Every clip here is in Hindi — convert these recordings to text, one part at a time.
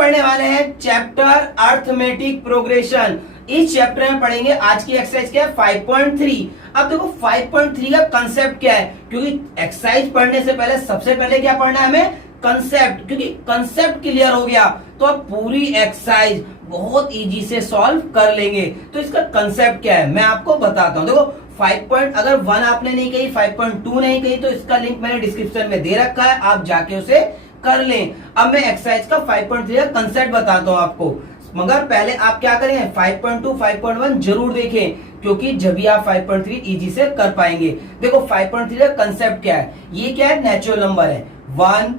पढ़ने वाले हैं चैप्टर अर्थमेटिक प्रोग्रेशन। इस चैप्टर में पढ़ेंगे आज की एक्सरसाइज क्या है 5.3। अब देखो 5.3 का कंसेप्ट क्या है, क्योंकि एक्सरसाइज पढ़ने से पहले सबसे पहले क्या पढ़ना है हमें, कंसेप्ट। क्योंकि कंसेप्ट क्लियर हो गया तो अब पूरी एक्सरसाइज बहुत इजी से सॉल्व कर लेंगे। तो इसका कंसेप्ट क्या है मैं आपको बताता हूं। देखो 5 अगर 1 आपने नहीं कही, 5.2 नहीं कही, तो इसका लिंक मैंने डिस्क्रिप्शन में दे रखा है, आप जाके उसे कर लें। अब मैं एक्सरसाइज का 5.3 का कंसेप्ट बताता हूं आपको, मगर पहले आप क्या करें 5.2 5.1 जरूर देखें, क्योंकि जब भी आप 5.3 इजी से कर पाएंगे। देखो 5.3 का कंसेप्ट क्या है, ये क्या है, नेचुरल नंबर है। 1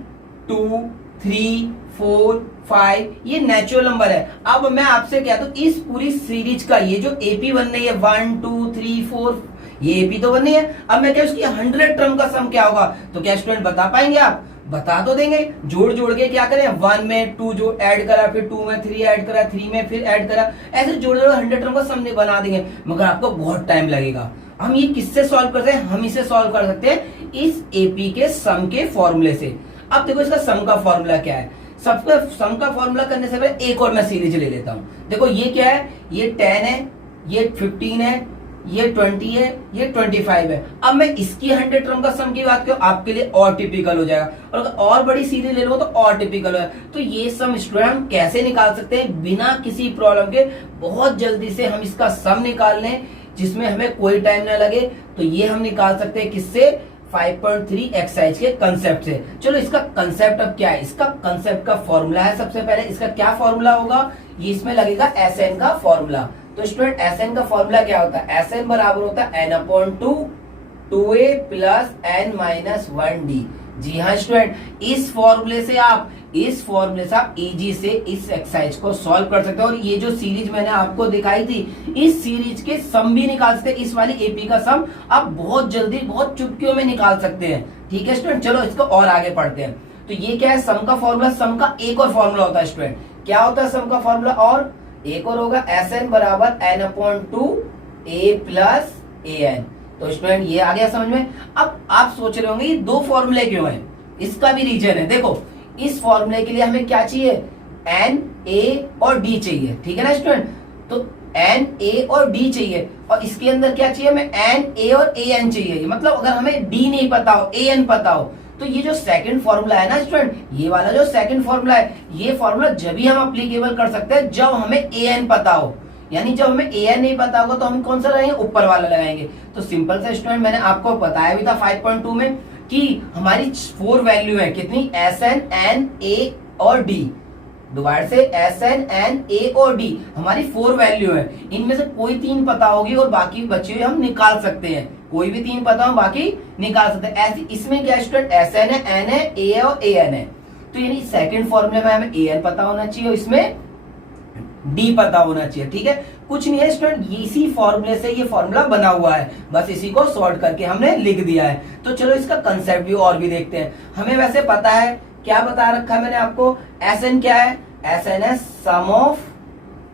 2 3 4 5 ये नेचुरल नंबर है। अब मैं आपसे कहता हूं इस पूरी सीरीज का ये जो एपी बन रही है 1 2 3 4 ये एपी तो बन रही है। अब मैं क्या उसकी 100 टर्म का सम क्या होगा, तो क्या स्टूडेंट बता पाएंगे, आप बता तो देंगे। जोड़ जोड़ के क्या करें, 1 में 2 जो ऐड करा, फिर 2 में 3 ऐड करा, 3 में फिर ऐड करा, ऐसे जोड़ जोड़ 100 टर्म का सम बना देंगे, मगर आपको बहुत टाइम लगेगा। हम ये किससे सॉल्व करते हैं, हम इसे सॉल्व कर सकते हैं इस एपी के सम के फॉर्मूले से। अब देखो इसका सम का फॉर्मूला क्या है। सबका सम का फॉर्मूला करने से पहले एक और मैं सीरीज ले लेता हूं। देखो ये क्या है, ये 10 है, ये 15 है, ये 20 है, ये 25 है। अब मैं इसकी 100 टर्म का सम की बात करूं, आपके लिए और टिपिकल हो जाएगा, और अगर और बड़ी सीरीज ले लो तो और टिपिकल है। तो ये सम स्टूडेंट हम कैसे निकाल सकते हैं बिना किसी प्रॉब्लम के, बहुत जल्दी से हम इसका सम निकाल लें जिसमें हमें कोई टाइम ना लगे। तो ये हम निकाल सकते हैं किससे, 5.3 एक्सरसाइज के कंसेप्ट से। चलो इसका कंसेप्ट अब क्या है, इसका कंसेप्ट का फॉर्मूला है। सबसे पहले इसका क्या फॉर्मूला होगा, ये इसमें लगेगा SN का फॉर्मूला। तो स्टूडेंट SN का फॉर्मूला क्या होता है, SN बराबर होता है n/2 2a plus n minus 1d। जी हाँ स्टूडेंट, इस फॉर्मूले से आप इजी से इस एक्सरसाइज को सॉल्व कर सकते हैं। और ये जो सीरीज मैंने आपको दिखाई थी, इस सीरीज के सम भी निकाल सकते हैं। इस वाली एपी का सम आप बहुत जल्दी बहुत चुटकियों में निकाल सकते हैं। ठीक है स्टूडेंट, चलो इसको और आगे पढ़ते हैं। तो ये क्या है सम का फॉर्मूला, सम का एक और फॉर्मूला होता है स्टूडेंट। क्या होता है सम का फॉर्मूला, और एक और होगा SN बराबर n/2 a प्लस an। तो स्टूडेंट ये आ गया समझ में। अब आप सोच रहे होंगे ये दो फॉर्मूले क्यों हैं, इसका भी रीजन है। देखो इस फॉर्मूले के लिए हमें क्या चाहिए, n a और d चाहिए, ठीक है ना स्टूडेंट। तो n a और d चाहिए, और इसके अंदर क्या चाहिए हमें, n a और an चाहिए। मतलब अगर हमें d नहीं पता हो, an पता हो, तो ये जो सेकंड फॉर्मूला है ना स्टूडेंट, ये वाला जो सेकंड फॉर्मूला है, ये फॉर्मूला जब भी हम अप्लीकेबल कर सकते हैं जब हमें an पता हो। यानी जब हमें an नहीं पता होगा तो हम कौन सा लगाएंगे, ऊपर वाला लगाएंगे। तो सिंपल से स्टूडेंट मैंने आपको बताया भी था 5.2 में कि हमारी 4 वैल्यू है, कितनी, SN N A और D। दोबारा से SN N A और D हमारी 4 वैल्यू है। इनमें से कोई 3 पता होगी और बाकी बचे हुए हम निकाल सकते हैं। कोई भी 3 पता हो बाकी निकाल सकते हैं। ऐसी इसमें क्या स्टूडेंट, SN है, N है, A है और AN है। तो यानी सेकंड फॉर्मूले में हमें AN पता होना चाहिए और इसमें D पता होना चाहिए। ठीक है, कुछ नहीं है स्टूडेंट, इसी फॉर्मूले से ये फॉर्मूला बना हुआ है, बस इसी को सॉल्व करके हमने लिख दिया है। तो चलो इसका कंसेप्ट भी और भी देखते हैं। हमें वैसे पता है, क्या बता रखा है मैंने आपको, SN क्या है, SN है sum of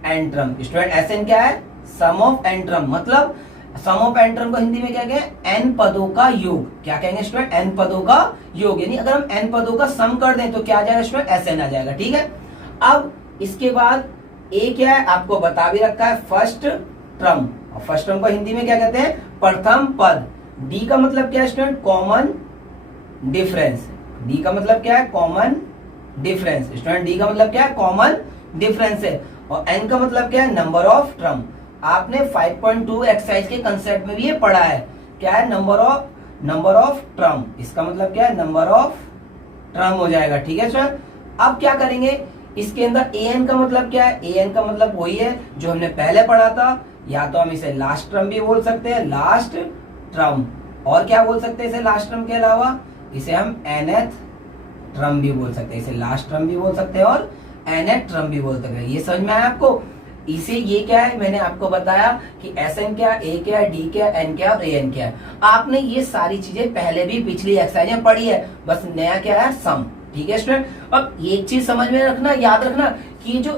an term. Student SN क्या है, सम ऑफ एन टर्म। मतलब सम ऑफ एन टर्म को हिंदी में क्या कहें, एन पदों का योग। क्या कहेंगे स्टूडेंट, एन पदों का योग। यानी अगर हम एन पदों का सम कर दें तो क्या आ जाएगा स्टूडेंट, SN आ जाएगा। ठीक है, अब इसके बाद ए क्या है आपको बता भी रखा है, फर्स्ट टर्म। और फर्स्ट टर्म को हिंदी में क्या कहते हैं, प्रथम पद। डी का मतलब क्या है स्टूडेंट, कॉमन डिफरेंस। डी का मतलब क्या है, कॉमन डिफरेंस। स्टूडेंट डी का मतलब क्या है, कॉमन डिफरेंस है। और एन का मतलब क्या है, नंबर ऑफ टर्म। आपने 5.2 एक्सरसाइज के कंसेप्ट में भी ये पढ़ा है, क्या है, नंबर ऑफ टर्म। इसका मतलब क्या है, नंबर ऑफ टर्म हो जाएगा। ठीक है सर, अब क्या करेंगे, इसके अंदर an का मतलब क्या है, an का मतलब वही है जो हमने पहले पढ़ा था। या तो हम इसे लास्ट टर्म भी बोल सकते हैं, लास्ट टर्म। और क्या बोल सकते हैं इसे लास्ट टर्म के अलावा, इसे हम nth टर्म भी बोल सकते हैं। इसे लास्ट टर्म भी बोल सकते हैं और nth टर्म भी बोल सकते हैं। ये समझ में आया आपको। इसे ये क्या है, मैंने आपको बताया कि SN क्या, A क्या, D क्या, N क्या और AN क्या है। आपने ये सारी चीजें पहले भी पिछली एक्सरसाइज में पढ़ी है, बस नया क्या है, सम। ठीक है स्टूडेंट, अब एक चीज समझ में रखना, याद रखना कि जो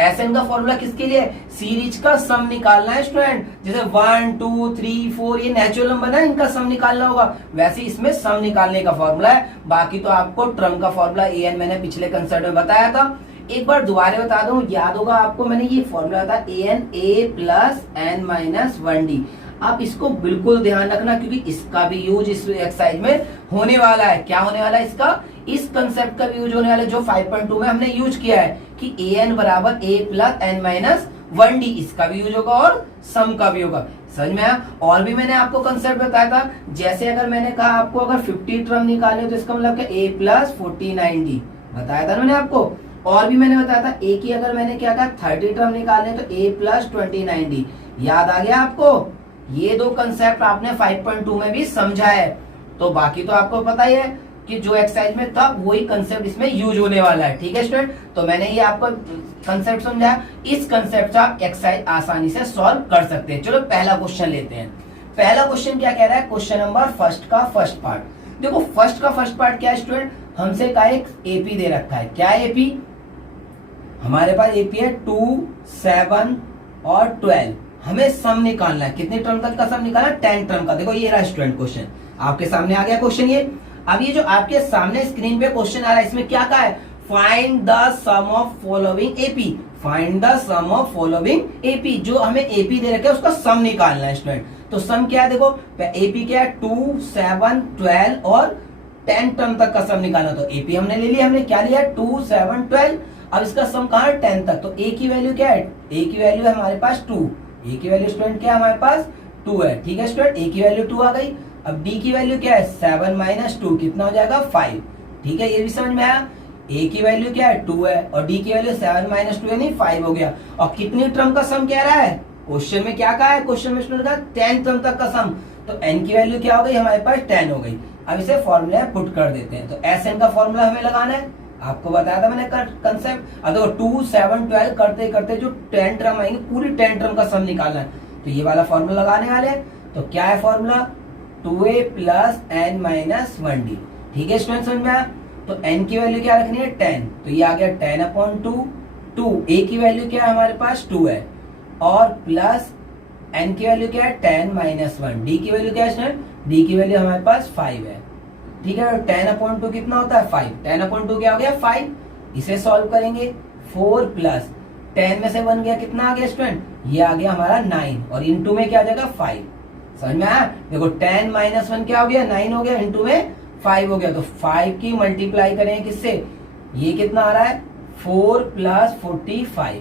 SN का फॉर्मूला किसके लिए, सीरीज का सम निकालना है स्टूडेंट। जैसे 1 2 3 4 ये नेचुरल नंबर है, इनका सम निकालना होगा, वैसे इसमें सम निकालने का फॉर्मूला है। बाकी तो आपको टर्म का फॉर्मूला AN मैंने पिछले कंसेप्ट में बताया था। एक बार दोबारा बता दूं, याद होगा आपको, मैंने ये फॉर्मूला था a plus n minus 1d। आप इसको बिल्कुल ध्यान रखना, क्योंकि इसका भी यूज इस एक्सरसाइज में होने वाला है। क्या होने वाला है इसका? इस कंसेप्ट का भी यूज होने वाला है जो 5.2 में हमने यूज किया है कि an बराबर a plus n minus 1d। इसका भी यूज होगा और सम का भी होगा। समझ में आया? और भी मैंने आपको कंसेप्ट बताया था, जैसे अगर मैंने कहा आपको अगर 50 टर्म निकाले तो इसका मतलब a प्लस 49d बताया था ना मैंने आपको। और भी मैंने बताया था a की अगर मैंने क्या कहा 30 टर्म निकाले तो a प्लस 29d। याद आ गया आपको? ये दो कंसेप्ट आपने 5.2 में भी समझा है। तो बाकी तो आपको पता ही है कि जो एक्सरसाइज में था वही कंसेप्ट इसमें यूज होने वाला है। ठीक है स्टूडेंट, तो मैंने ये आपको कंसेप्ट समझाया। इस कंसेप्ट का एक्सरसाइज आसानी से सॉल्व कर सकते हैं। चलो पहला क्वेश्चन लेते हैं। पहला क्वेश्चन क्या कह रहा है? क्वेश्चन नंबर फर्स्ट का फर्स्ट पार्ट। देखो फर्स्ट का फर्स्ट पार्ट क्या है स्टूडेंट? हमसे का एक एपी दे रखा है। क्या एपी? हमारे पास एपी है 2, 7 और 12। हमें सम निकालना है। कितने टर्म तक का सम निकालना है? 10 टर्म का। देखो ये रहा स्टूडेंट क्वेश्चन, आपके सामने आ गया क्वेश्चन ये। अब ये जो आपके सामने स्क्रीन पे क्वेश्चन आ रहा है, इसमें क्या कहा है? Find the sum of following AP. Find the sum of following AP. जो हमें एपी दे रखे है उसका सम निकालना है स्टूडेंट। तो सम क्या है? देखो एपी क्या है? 2, 7, 12 और 10 टर्म तक का सम निकालना। तो एपी हमने ले लिया। हमने क्या लिया? 2, 7, 12। अब इसका सम कहाँ है? 10 तक। तो ए की वैल्यू क्या है? ए की वैल्यू है हमारे पास 2। ए की वैल्यू स्टूडेंट क्या है हमारे पास? 2 है। ठीक है स्टूडेंट, ए की वैल्यू 2 आ गई। अब डी की वैल्यू क्या है? 7 माइनस 2 कितना हो जाएगा? 5। ठीक है, ये भी समझ में आया। ए की वैल्यू क्या है? 2 है और डी की वैल्यू 7 माइनस 2 यानी 5 हो गया। और कितनी टर्म का सम कह रहा है? क्वेश्चन में क्या कहा है? क्वेश्चन में स्टूडेंट का 10 टर्म तक का सम। तो एन की वैल्यू क्या हो गई हमारे पास? 10 हो गई। अब इसे फॉर्मूला पुट कर देते हैं। तो एस एन का फॉर्मूला हमें लगाना है। आपको बताया था मैंने कंसेप्ट। अब देखो 2, 7, 12 करते करते जो 10 टर्म आएंगे पूरी 10 टर्म का सम निकालना है। तो ये वाला फॉर्मूला लगाने वाले हैं। तो क्या है formula? 2a plus n minus 1d। ठीक है स्टूडेंट, समझ में आया? तो n की वैल्यू क्या रखनी है? 10। तो ये आ गया 10/2। 2 a की वैल्यू क्या है हमारे पास? 2 है और प्लस n की वैल्यू क्या है? 10 माइनस 1। d की वैल्यू क्या है स्टूडेंट? d की वैल्यू हमारे पास 5 है। ठीक है, 10/2 कितना होता है? 5। 10/2 क्या हो गया? 5। इसे सॉल्व करेंगे। 4 प्लस 10 में से 1 गया, कितना आ गया स्टूडेंट? ये आ गया हमारा 9 और इंटू में क्या आ जाएगा? 5। समझ में आया? देखो 10 माइनस 1 क्या हो गया? 9 हो गया, इंटू में 5 हो गया। तो 5 की मल्टीप्लाई करें किससे? ये कितना आ रहा है? 4 प्लस 45।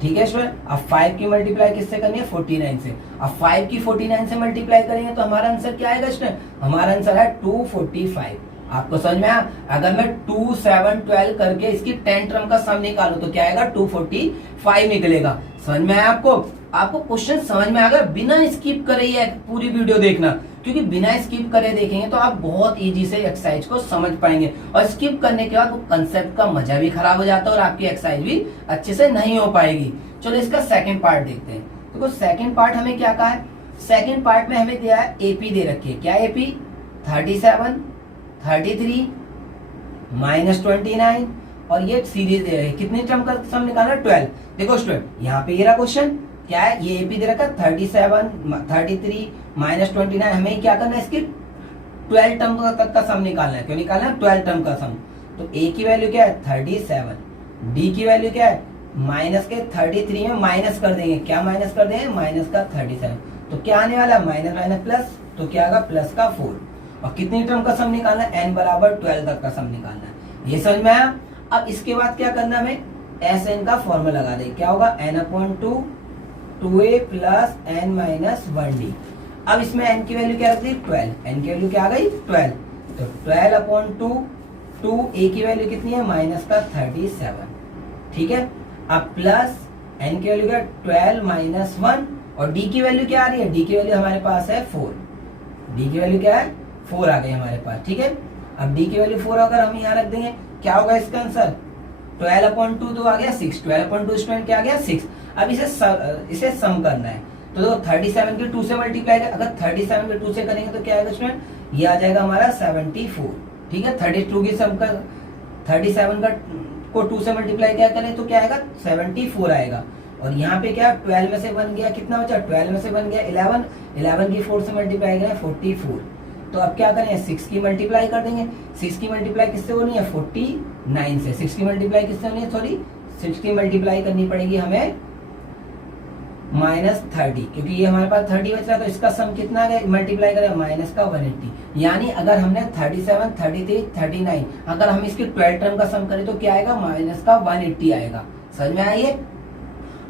ठीक है स्टूडेंट, अब 5 की मल्टीप्लाई किससे करनी है? 49 से। अब 5 की 49 से मल्टीप्लाई करेंगे तो हमारा आंसर क्या आएगा स्टूडेंट? हमारा आंसर है 245। आपको समझ में आया? अगर मैं 2, 7, 12 करके इसकी 10 टर्म का सम निकालू तो क्या आएगा? 245 निकलेगा। समझ में आया आपको? आपको क्वेश्चन समझ में आ गया? बिना स्किप करे ये पूरी वीडियो देखना, क्योंकि बिना स्किप करे देखेंगे तो आप बहुत इजी से एक्सरसाइज को समझ पाएंगे। और स्किप करने के बाद कंसेप्ट का मजा भी खराब हो जाता है और आपकी एक्सरसाइज भी अच्छे से नहीं हो पाएगी। चलो इसका सेकंड पार्ट देखते हैं। देखो सेकंड पार्ट हमें क्या कहा है? सेकंड पार्ट में हमें दिया है एपी दे रखी है। क्या एपी? 37, 33, माइनस 29 और ये सीरीज दे रही है। कितनी टर्म का सम निकालना? 12। देखो स्टूडेंट यहाँ पे ये रहा क्वेश्चन, क्या है? ये एपी दे रखा है 37, 33, माइनस 29। हमें क्या करना है? इसकी 12 टर्म तक का सम निकालना है। क्यों निकालना है? 12 टर्म का सम। तो ए की वैल्यू क्या है? 37। डी की वैल्यू क्या है? माइनस के 33 में माइनस कर देंगे। क्या माइनस कर देंगे? माइनस का 37। तो क्या आने वाला है? Minus minus plus. तो क्या आएगा? प्लस का 4। और कितनी टर्म का सम निकालना है? n बराबर 12 तक का सम निकालना है। ये समझ में आया? अब इसके बाद क्या करना है? हमें एस एन का फॉर्मूला लगा दे। क्या होगा? n/2 2a plus n minus 1d। अब इसमें n की वैल्यू क्या रखती है? 12। n की वैल्यू क्या आ गई? 12। तो 12/2 2a की वैल्यू कितनी है? माइनस का 37। ठीक है, अब प्लस n की वैल्यू क्या? 12 माइनस 1 और d की वैल्यू क्या आ रही है? d की वैल्यू हमारे पास है 4। d की वैल्यू क्या है? 4 आ गई हमारे पास। ठीक है, अब d की वैल्यू 4 अगर हम यहाँ रख देंगे क्या होगा इसका आंसर? 12/2 तो आ गया 6। 12/2 स्टूडेंट क्या आ गया? 6। अब इसे सम करना है। तो देखो 37 के 2 से मल्टीप्लाई कर, अगर 37 के 2 से करेंगे तो क्या आएगा स्टूडेंट? ये आ जाएगा हमारा 74। ठीक है, 32 की सम कर 37 का को 2 से मल्टीप्लाई क्या करें तो क्या आएगा? 74 आएगा। और यहाँ पे क्या? 12 में से 1 गया, कितना बचा? 12 में से 1 गया 11। 11 की 4 से मल्टीप्लाई करें 44। तो अब क्या करें, 6 की मल्टीप्लाई कर देंगे। 6 की मल्टीप्लाई किससे होनी है, 49 से। 6 की मल्टीप्लाई किससे होनी है, सॉरी 6 की मल्टीप्लाई करनी पड़ेगी हमें -30, क्योंकि ये हमारे पास 30 बच रहा है, तो इसका सम कितना आ गया, मल्टीप्लाई करें माइनस का 180। यानी अगर हमने 37, 33, 39 अगर हम इसकी 12 टर्म का सम करें तो क्या आएगा, माइनस का 180 आएगा। समझ में आई है।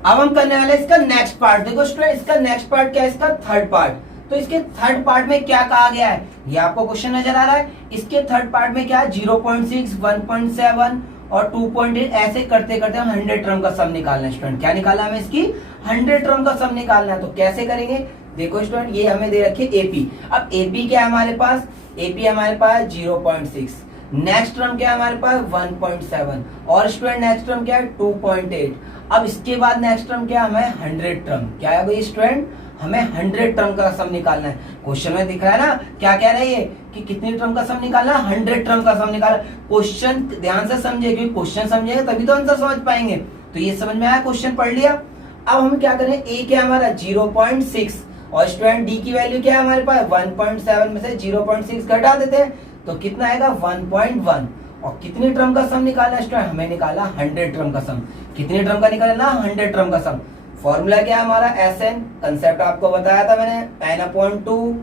अब हम करने वाले इसका नेक्स्ट पार्ट। देखो स्टूडेंट, इसका नेक्स्ट पार्ट क्या है, इसका थर्ड पार्ट। तो इसके थर्ड पार्ट में क्या कहा गया है, ये आपको क्वेश्चन नजर आ रहा है। इसके थर्ड पार्ट में क्या है, 0.6, 1.7 और 2.8 ऐसे करते करते हम 100 टर्म का सम निकालना है। स्टूडेंट क्या निकालना है हमें, इसकी 100 टर्म का सम निकालना है। तो कैसे करेंगे, देखो स्टूडेंट, ये हमें दे रखी है एपी। अब एपी क्या है हमारे पास, एपी हमारे पास 0.6, नेक्स्ट टर्म क्या है हमारे पास 1.7 और स्टूडेंट नेक्स्ट टर्म क्या है 2.8। अब इसके बाद नेक्स्ट टर्म क्या है, हमें 100 टर्म, क्या है भाई स्टूडेंट, हमें 100 टर्म का सम निकालना है। क्वेश्चन में दिख रहा है ना, क्या कह रहा है ये कि कितनी टर्म का सम निकालना है, 100 टर्म का सम निकालना। क्वेश्चन ध्यान से समझे, क्योंकि क्वेश्चन समझेंगे तभी तो आंसर समझ पाएंगे। तो ये समझ में आया, क्वेश्चन पढ़ लिया। अब हम क्या करें, ए क्या हमारा 0.6 और स्टूडेंट डी की वैल्यू क्या है हमारे पास 1.7 में से 0.6 घटा देते हैं तो कितना आएगा 1.1। और कितनी टर्म का सम निकालना है स्टूडेंट, हमें निकाला 100 टर्म का सम। कितनी टर्म का निकालना, 100 टर्म का सम। फॉर्मूला क्या है हमारा, SN, कंसेप्ट आपको बताया था मैंने, n/2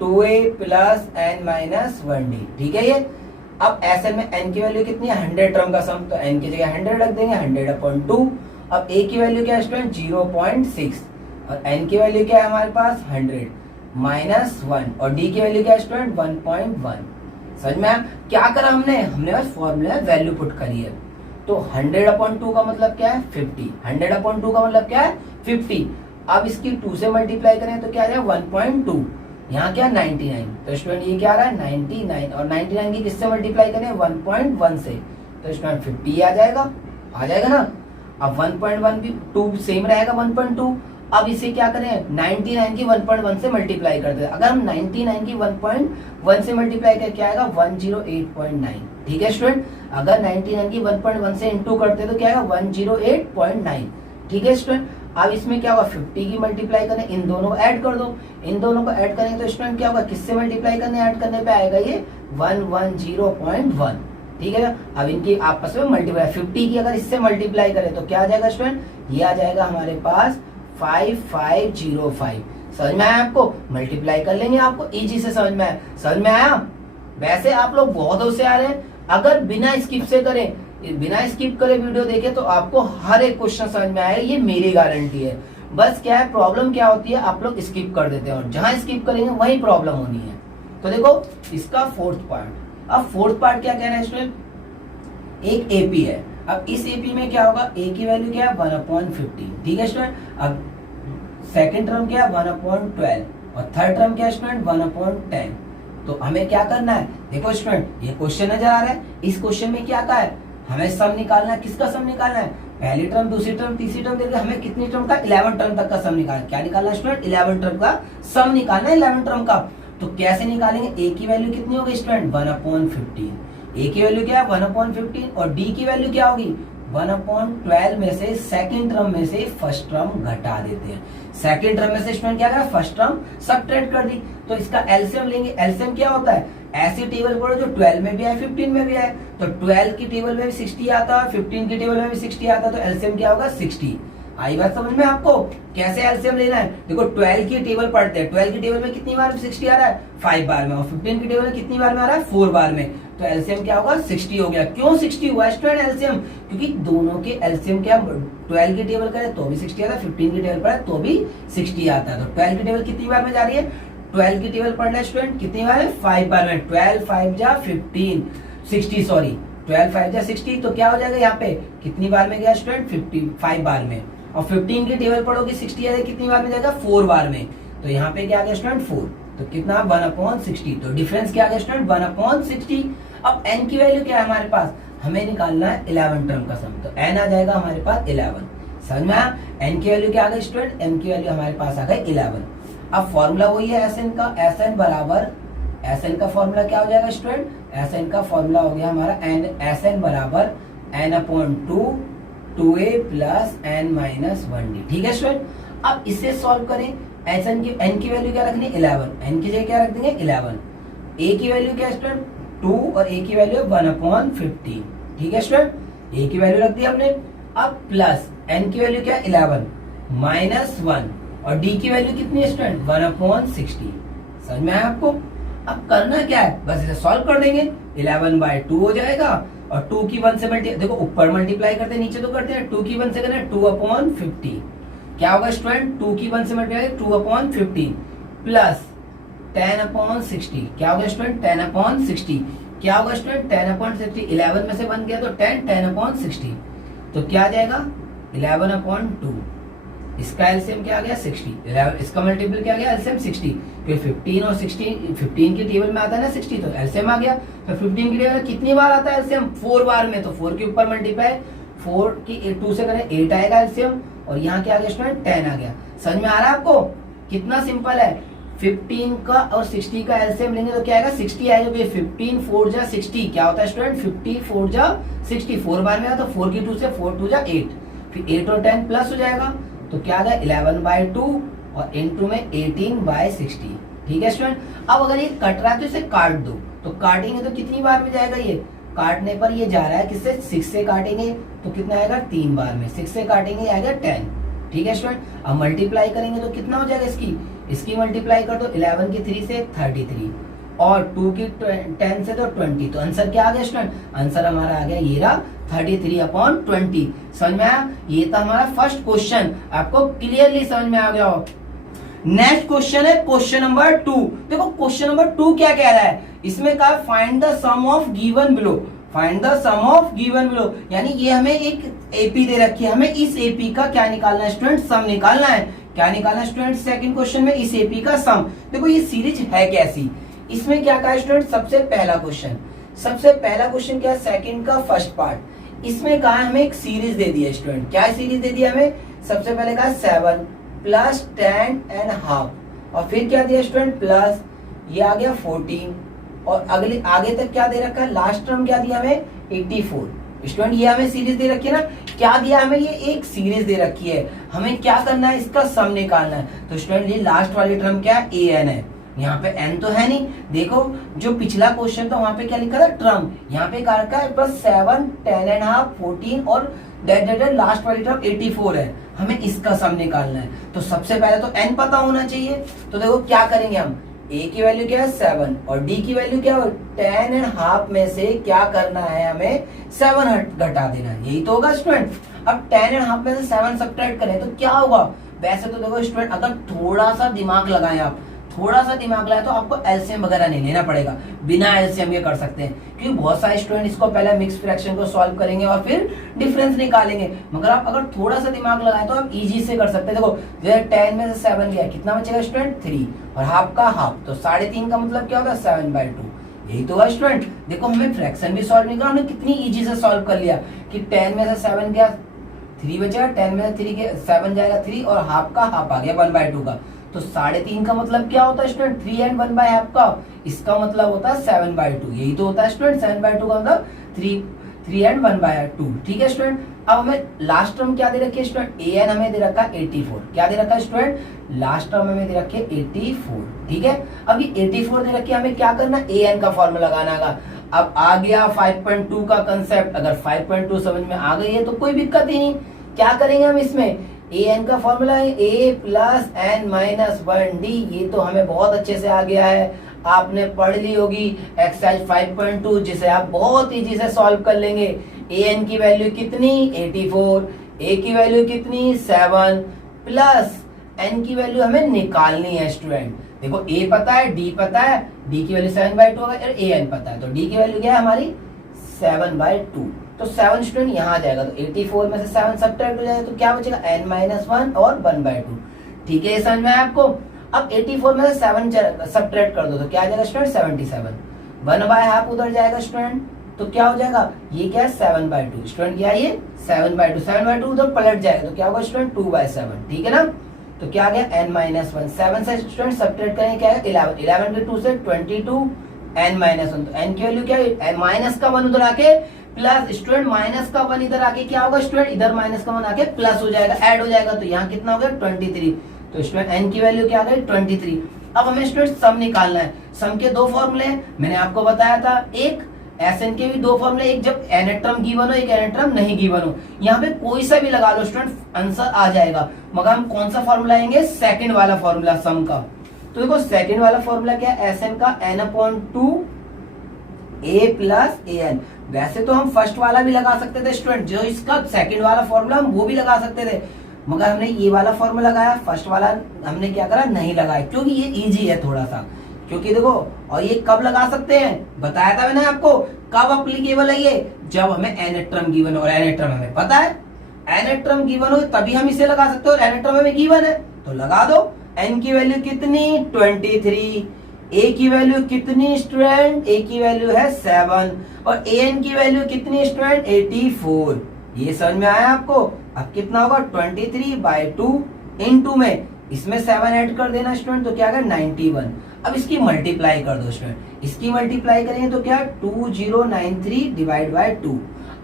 2a plus n minus 1d। ठीक है ये। अब SN में n की वैल्यू कितनी है, 100 टर्म का सम, तो n की जगह 100 रख देंगे, 100/2। अब a की वैल्यू क्या है स्टूडेंट 0.6 और n की वैल्यू क्या है हमारे पास 100 माइनस 1 और d की वैल्यू क्या है स्टूडेंट 1.1। समझ में आया, क्या करा हमने बस फॉर्मूला वैल्यू पुट करी है। तो 100/2 का मतलब क्या है 50, 100/2 का मतलब क्या है 50। अब इसकी 2 से मल्टीप्लाई करें तो क्या आ जाएगा 1.2, यहाँ क्या 99, तो स्टूडेंट ये क्या आ रहा है 99 और 99 की किससे मल्टीप्लाई करें 1.1 से, तो स्टूडेंट 50 आ जाएगा ना। अब 1.1 भी 2 सेम रहेगा 1.2। अब इसे क्या करें 99 की 1.1 से मल्टीप्लाई कर दे। अगर हम 99 की 1.1 से मल्टीप्लाई करें क्या आएगा 108.9। ठीक है स्टूडेंट, अगर 99 की 1.1 से इंटू करते तो क्या आएगा 108.9। ठीक है स्टूडेंट। अब इसमें क्या होगा 50 की मल्टीप्लाई करें, इन दोनों को ऐड कर दो। इन दोनों को ऐड करेंगे तो स्टूडेंट क्या होगा, किससे मल्टीप्लाई करने ऐड करने पे आएगा ये 110.1। ठीक है ना। अब इनकी आपस में मल्टीप्लाई 50 की अगर इससे मल्टीप्लाई करें तो क्या आ जाएगा स्टूडेंट, ये आ जाएगा हमारे पास 5505। समझ में आया आपको, मल्टीप्लाई कर लेंगे, आपको इजी से समझ में आया। वैसे आप लोग बहुत होशियार हैं, अगर बिना स्किप से करें, बिना स्किप करे वीडियो देखे तो आपको हर एक क्वेश्चन समझ में आएगा, ये मेरी गारंटी है। बस क्या है प्रॉब्लम क्या होती है, आप लोग स्किप कर देते हैं और जहां स्किप करेंगे वही प्रॉब्लम होनी है। तो देखो इसका फोर्थ पार्ट। अब फोर्थ पार्ट क्या कह रहा है स्टूडेंट, एक एपी है। अब इस एपी में क्या होगा, ए की वैल्यू क्या है 1/50। ठीक है स्टूडेंट। अब सेकंड टर्म क्या है 1/12 और थर्ड टर्म क्या है स्टूडेंट 1/10। तो हमें क्या करना है, देखो स्टूडेंट ये क्वेश्चन नजर आ रहा है, इस क्वेश्चन में क्या कहा है, हमें सम निकालना है। किसका सम निकालना है, पहली टर्म, दूसरी टर्म, तीसरी टर्म देकर हमें कितनी टर्म का 11 टर्म तक का सम निकालना है। क्या निकालना है स्टूडेंट, 11 टर्म का सम निकालना है, 11 टर्म का। तो कैसे निकालेंगे, ए की वैल्यू कितनी होगी स्टूडेंट 1/15। ए की वैल्यू क्या है 1/15 और डी की वैल्यू क्या होगी 1/12 में से सेकंड टर्म में से फर्स्ट टर्म घटा देते हैं। सेकंड टर्म में से स्टूडेंट क्या करा, फर्स्ट टर्म सबट्रैक्ट कर दी। तो इसका एलसीएम लेंगे। एलसीएम क्या होता है, ऐसी टेबल पढ़ो जो 12 में भी आए 15 में भी आए। तो 12 की टेबल में भी 60 आता है, 15 की टेबल में भी 60 आता है, तो एलसीएम क्या होगा 60। आई बात समझ में आपको, कैसे एलसीएम लेना है। देखो 12 की टेबल पढ़ते हैं, 12 की टेबल में कितनी बार 60 आ रहा है 5 बार में, और 15 की टेबल में कितनी बार में आ रहा है 4 बार में। तो एलसीएम क्या होगा 60 हो गया। क्यों 60 हुआ स्टूडेंट एलसीएम, क्योंकि दोनों के एलसीएम क्या 12 की टेबल करें तो भी 60 आता है, 15 की टेबल पर तो भी 60 आता है। तो 12 की टेबल कितनी बार में जा रही है, 12 की टेबल पढ़ना है स्टूडेंट कितनी बार है 5 बार में। 12 5 जा 15 60 सॉरी 12 5 जा 60, तो क्या हो जाएगा यहाँ पे कितनी बार में गया स्टूडेंट 55 बार में। और 15 की टेबल पढ़ोगे 60 आ जाएगा, कितनी बार में जाएगा 4 बार में। तो यहाँ पे क्या आ गया स्टूडेंट 4, तो कितना 1/60। तो डिफरेंस क्या आ गया स्टूडेंट 1/60। अब n की वैल्यू क्या है हमारे पास, हमें निकालना है 11 टर्म का सम। तो n आ जाएगा हमारे पास 11। समझ में आया, n की वैल्यू क्या आ गई स्टूडेंट, n की वैल्यू हमारे पास आ गई 11। अब फॉर्मूला वही है Sn का, Sn बराबर Sn का फॉर्मूला क्या हो जाएगा स्टूडेंट, Sn का फॉर्मूला हो गया हमारा Sn बराबर n/2 2a plus n minus 1d। ठीक है स्टूडेंट। अब इसे सॉल्व करें, n की वैल्यू क्या रखनी 11, n की जगह क्या रख देंगे 11। ए की वैल्यू क्या है स्टूडेंट 2 और ए की वैल्यू 1/15। ठीक है स्टूडेंट, ए की वैल्यू रख दी हमने। अब प्लस एन की वैल्यू क्या है 11 -1 और डी की वैल्यू कितनी है स्टूडेंट 1/60। समझ में आया आपको? अब करना क्या है, बस इसे सॉल्व कर देंगे। 11/2 हो जाएगा और 2 की 1 से देखो ऊपर मल्टीप्लाई करते हैं नीचे तो करते हैं। 2 की 1 से करना 2/50 क्या होगा स्टूडेंट 2 की 1 से मल्टीप्लाई 2/50 प्लस 10/60 क्या होगा स्टूडेंट 10/60 क्या होगा स्टूडेंट 10/60 11 में से 1 गया तो 10/60 तो क्या आ जाएगा 11/2। इसका एलसीएम क्या आ गया 60। इसका मल्टीपल क्या आ गया एलसीएम 60 क्योंकि 15 और 16 15 की टेबल में आता है ना 60 तो एलसीएम आ गया। तो 15 की टेबल में कितनी बार आता है एलसीएम 4 बार में, तो 4 के ऊपर मल्टीप्लाई 4 की 2 से करें 8 आएगा एलसीएम और यहाँ क्या आ गया स्टूडेंट 10 आ गया। समझ में आ रहा है आपको कितना सिंपल है। 15 का और 60 का एलसीएम लेंगे तो क्या आएगा 60 आएगा। 15 4 जा 60 क्या होता है स्टूडेंट 50 4 जा 60 4 बार में आता तो 4 की 2 से 4 2 जा 8 फिर 8 और 10 प्लस हो जाएगा तो क्या आ गया 11/2 और इनटू में 18/60। ठीक है स्टूडेंट, अब अगर ये कट रहा है तो इसे काट दो, तो काटेंगे तो कितनी बार में जाएगा ये, काटने पर ये जा रहा है किससे 6 से काटेंगे तो कितना आएगा 3 बार में, 6 से काटेंगे आएगा 10। ठीक है स्टूडेंट, अब मल्टीप्लाई करेंगे तो कितना हो जाएगा इसकी मल्टीप्लाई कर दो 11 की 3 से 33 और 2 की 10 से तो 20 तो आंसर क्या आ गया स्टूडेंट, आंसर हमारा आ गया ये रहा 33/20। समझ में आया, ये था हमारा फर्स्ट क्वेश्चन, आपको क्लियरली समझ में आ गया हो। नेक्स्ट क्वेश्चन है क्वेश्चन नंबर 2। देखो क्वेश्चन नंबर 2 क्या कह रहा है, इसमें कहा find the sum of given below, find the sum of given below, यानी ये हमें एक एपी दे रखी है, हमें इस एपी का क्या निकालना है स्टूडेंट, सम निकालना है। क्या निकालना है स्टूडेंट, सेकंड क्वेश्चन में इस एपी का सम। देखो ये सीरीज है कैसी, इसमें क्या कहा स्टूडेंट, सबसे पहला क्वेश्चन क्या है, सेकंड का फर्स्ट पार्ट, इसमें कहा हमें एक सीरीज दे दी है स्टूडेंट। क्या सीरीज दे दी हमें, सबसे पहले कहा 7 + 10.5 और फिर क्या दिया स्टूडेंट प्लस ये आ गया 14 और अगले आगे तक क्या दे रखा है, लास्ट टर्म क्या दिया हमें 84। स्टूडेंट ये हमें सीरीज दे रखी है ना, क्या दिया हमें, ये एक सीरीज दे रखी है, हमें क्या करना है, इसका सम निकालना है। तो स्टूडेंट ये लास्ट वाली टर्म क्या है, an है, यहाँ पे n तो है नहीं। देखो जो पिछला क्वेश्चन था वहां पे क्या लिखा था टर्म, यहाँ पे क्या रखा है बस 7 10.5 14 और लास्ट वाली टर्म 84 है, हमें इसका सम निकालना है। तो सबसे पहले तो n पता होना चाहिए, तो देखो क्या करेंगे हम, a की वैल्यू क्या है 7 और d की वैल्यू क्या है 10.5 में से क्या करना है, हमें 7 घटा देना है, यही तो होगा स्टूडेंट। अब 10.5 में से 7 सब्ट्रैक्ट करें तो क्या होगा, वैसे तो देखो स्टूडेंट अगर थोड़ा सा दिमाग लगाएं आप, थोड़ा सा दिमाग लगाए तो आपको एलसीएम वगैरह नहीं लेना पड़ेगा, बिना एलसीएम के कर सकते हैं, क्योंकि बहुत सारे स्टूडेंट इसको पहले मिक्स फ्रैक्शन को सॉल्व करेंगे और फिर डिफरेंस निकालेंगे, मगर आप अगर थोड़ा सा दिमाग लगाए तो आप इजी से कर सकते हैं। देखो जैसे 10 में से 7 गया कितना बचेगा स्टूडेंट 3 और हाफ का हाफ, तो 3.5 का मतलब क्या होगा 7/2, यही तो है स्टूडेंट। देखो हमें फ्रैक्शन भी सॉल्व नहीं करना, हमने कितनी इजी से सॉल्व कर लिया कि 10 में से 7 गया 3 बचेगा, 10 में से 3 के 7 जाएगा 3 और हाफ का हाफ आ गया 1/2 का, तो 3.5 का मतलब क्या होता है स्टूडेंट 3 and 1/2 का, इसका मतलब होता है 7/2, यही तो होता है स्टूडेंट 7/2 का मतलब 3 and 1/2। ठीक है स्टूडेंट, अब हमें लास्ट टर्म क्या दे रखी है स्टूडेंट, an हमें दे रखा है 84, क्या दे रखा है स्टूडेंट, लास्ट टर्म हमें दे रखी है 84। ठीक है, अब ये 84 दे रखी है, हमें क्या करना है an का फॉर्मूला लगाना है। अब आ गया 5.2 का कंसेप्ट, अगर 5.2 समझ में आ गई है तो कोई दिक्कत ही नहीं। क्या करेंगे हम इसमें, an का फॉर्मूला है a + n - 1d, ये तो हमें बहुत अच्छे से आ गया है, आपने पढ़ ली होगी एक्सरसाइज 5.2 जिसे आप बहुत इजी से सॉल्व कर लेंगे। an की वैल्यू कितनी 84, a की वैल्यू कितनी 7 प्लस n की वैल्यू हमें निकालनी है स्टूडेंट। देखो a पता है, d पता है, d की वैल्यू 7/2 होगा और an पता है, तो d की वैल्यू क्या है हमारी 7/2, तो 7 स्टूडेंट यहाँ आ जाएगा, तो 84 में से 7 सब्ट्रैक्ट हो जाएगा तो क्या बचेगा n - 1 और 1/2। ठीक है, समझ में आया आपको। अब 84 में से 7 सब्ट्रैक्ट कर दो तो क्या आ जाएगा स्टूडेंट 77, 1/2 उधर जाएगा स्टूडेंट, तो क्या हो जाएगा, ये क्या है 7/2 स्टूडेंट, क्या है ये 7/2 उधर पलट जाएगा तो क्या होगा स्टूडेंट 2/7। ठीक है ना, तो क्या आ गया n - 1, 7 से स्टूडेंट सब्ट्रैक्ट करेंगे क्या है 11, 11 के 2 से 22, n - 1, तो n की वैल्यू क्या है माइनस का 1 उधर आके प्लस स्टूडेंट माइनस का 1 इधर आके क्या होगा स्टूडेंट, इधर माइनस का 1 आके प्लस हो जाएगा, ऐड हो जाएगा, तो यहाँ कितना हो गया 23, तो स्टूडेंट n की वैल्यू क्या आ गई 23। अब हमें स्टूडेंट सम निकालना है, सम के दो फॉर्मूले हैं, मैंने आपको बताया था। एक एसएन के भी दो फॉर्मूले, एक जब एन टर्म गिवन हो, एक एन टर्म नहीं गिवन हो। यहाँ पे कोई सा भी लगा लो स्टूडेंट, आंसर आ जाएगा। मगर हम कौन सा फॉर्मूला आएंगे, सेकंड वाला फॉर्मूला सम का। तो देखो सेकंड वाला फॉर्मूला क्या है, एसएन का n/2 a plus A N. वैसे तो हम फर्स्ट वाला भी लगा सकते थे स्टूडेंट, जो इसका सेकंड वाला फॉर्मूला हम वो भी लगा सकते थे, मगर हमने ये वाला फॉर्मूला लगाया, फर्स्ट वाला हमने क्या करा, नहीं लगाया, क्योंकि ये इजी है थोड़ा सा। क्योंकि देखो, और ये कब लगा सकते हैं, बताया था मैंने आपको, कब अप्लीकेबल है ये, जब हमें एन टर्म गिवन हो, और एन टर्म हमें पता है, एन टर्म गिवन हो तभी हम इसे लगा सकते हो, और एन टर्म हमें गिवन है तो लगा दो। एन की वैल्यू कितनी, 23, ए की वैल्यू कितनी स्टूडेंट, ए की वैल्यू है 7, और ए एन की वैल्यू कितनी स्टूडेंट, 84। ये समझ में आया आपको। अब कितना होगा, 23/2 इंटू में इसमें 7 ऐड कर देना स्टूडेंट, तो क्या 91। अब इसकी मल्टीप्लाई कर दो स्टूडेंट, इसकी मल्टीप्लाई करेंगे तो क्या 2093 डिवाइड बाय 2।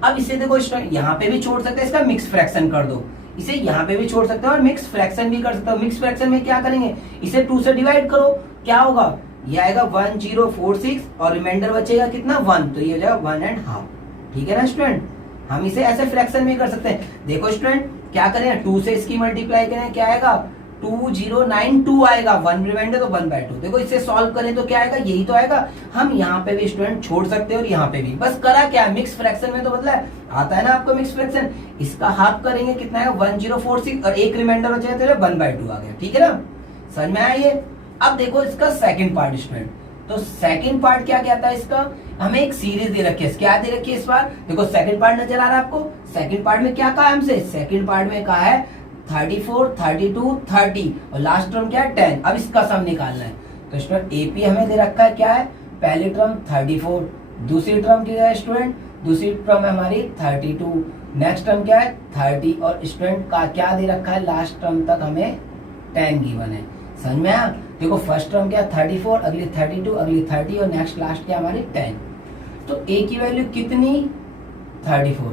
अब इसे देखो स्टूडेंट, यहाँ पे भी छोड़ सकते हैं, इसका मिक्स फ्रैक्शन कर दो, इसे यहाँ पे भी छोड़ सकते हो और मिक्स फ्रैक्शन भी कर सकते हो। मिक्स फ्रैक्शन में क्या करेंगे, इसे 2 से डिवाइड करो, क्या होगा, ये आएगा 1046 और रिमाइंडर बचेगा कितना 1, तो ये हो जाएगा 1.5। ठीक है ना स्टूडेंट, हम इसे ऐसे फ्रैक्शन में कर सकते हैं। देखो स्टूडेंट क्या करें, 2 से इसकी मल्टीप्लाई करें, क्या आएगा 2092 आएगा, 1 रिमाइंडर तो 1/2। देखो इसे सॉल्व करें तो क्या आएगा, यही तो आएगा। हम यहाँ पे भी स्टूडेंट छोड़ सकते हैं और यहाँ पे भी, बस करा क्या, मिक्स फ्रैक्शन में तो बदला है, आता है ना आपको मिक्स फ्रैक्शन। इसका हाफ करेंगे कितना आएगा 1046 और एक रिमाइंडर हो जाएगा तो 1/2 आ गया। ठीक है ना, समझ में आया ये। अब देखो इसका सेकंड पार्ट स्टूडेंट, तो सेकंड पार्ट क्या कहता है इसका, हमें एक सीरीज दे रखी है, क्या दे रखी है इस बार, देखो सेकंड पार्ट नजर आ रहा है आपको। सेकंड पार्ट में क्या कहा है हमसे, सेकंड पार्ट में कहा है 34, 32, 30 और लास्ट टर्म क्या है 10। अब इसका सम निकालना है, तो स्टूडेंट एपी हमें दे रखा है क्या है, पहली टर्म 34, दूसरी टर्म क्या है स्टूडेंट, दूसरी टर्म है हमारी 32, नेक्स्ट टर्म क्या है 30, और स्टूडेंट का क्या दे रखा है, लास्ट टर्म तक हमें 10 गिवन है। समझ में आया, देखो फर्स्ट टर्म क्या 34, अगली 32, अगली 30 और नेक्स्ट लास्ट क्या हमारी 10। तो ए की वैल्यू कितनी 34,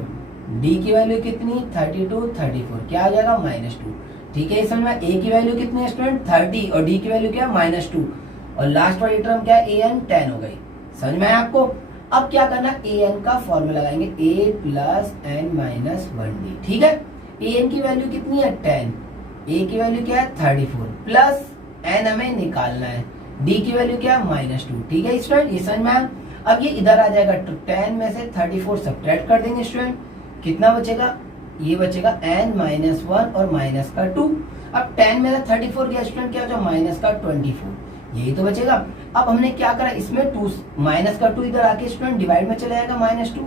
डी की वैल्यू कितनी 32, 34, क्या आ जाएगा -2। ठीक है, समझ में, ए की वैल्यू कितनी है स्टूडेंट 30 और डी की वैल्यू क्या -2 और लास्ट वाली टर्म क्या है ए एन 10 हो गई। समझ में आया आपको। अब क्या करना, ए एन का फॉर्मूला लगाएंगे, a plus N minus 1d। ठीक है, ए एन की वैल्यू कितनी है 10, ए की वैल्यू क्या है 34 प्लस एन हमें निकालना है, डी की वैल्यू क्या है -2। ठीक है स्टूडेंट, ये समझ में आया। अब ये इधर आ जाएगा, तो 10 में से 34 सब्ट्रैक्ट कर देंगे स्टूडेंट, कितना बचेगा, ये बचेगा n-1 और माइनस का 2। अब 10 में से 34 गया स्टूडेंट, क्या हो जाएगा माइनस का 24, यही तो बचेगा। अब हमने क्या करा, इसमें 2 माइनस का 2 इधर आके स्टूडेंट डिवाइड में चले जाएगा -2,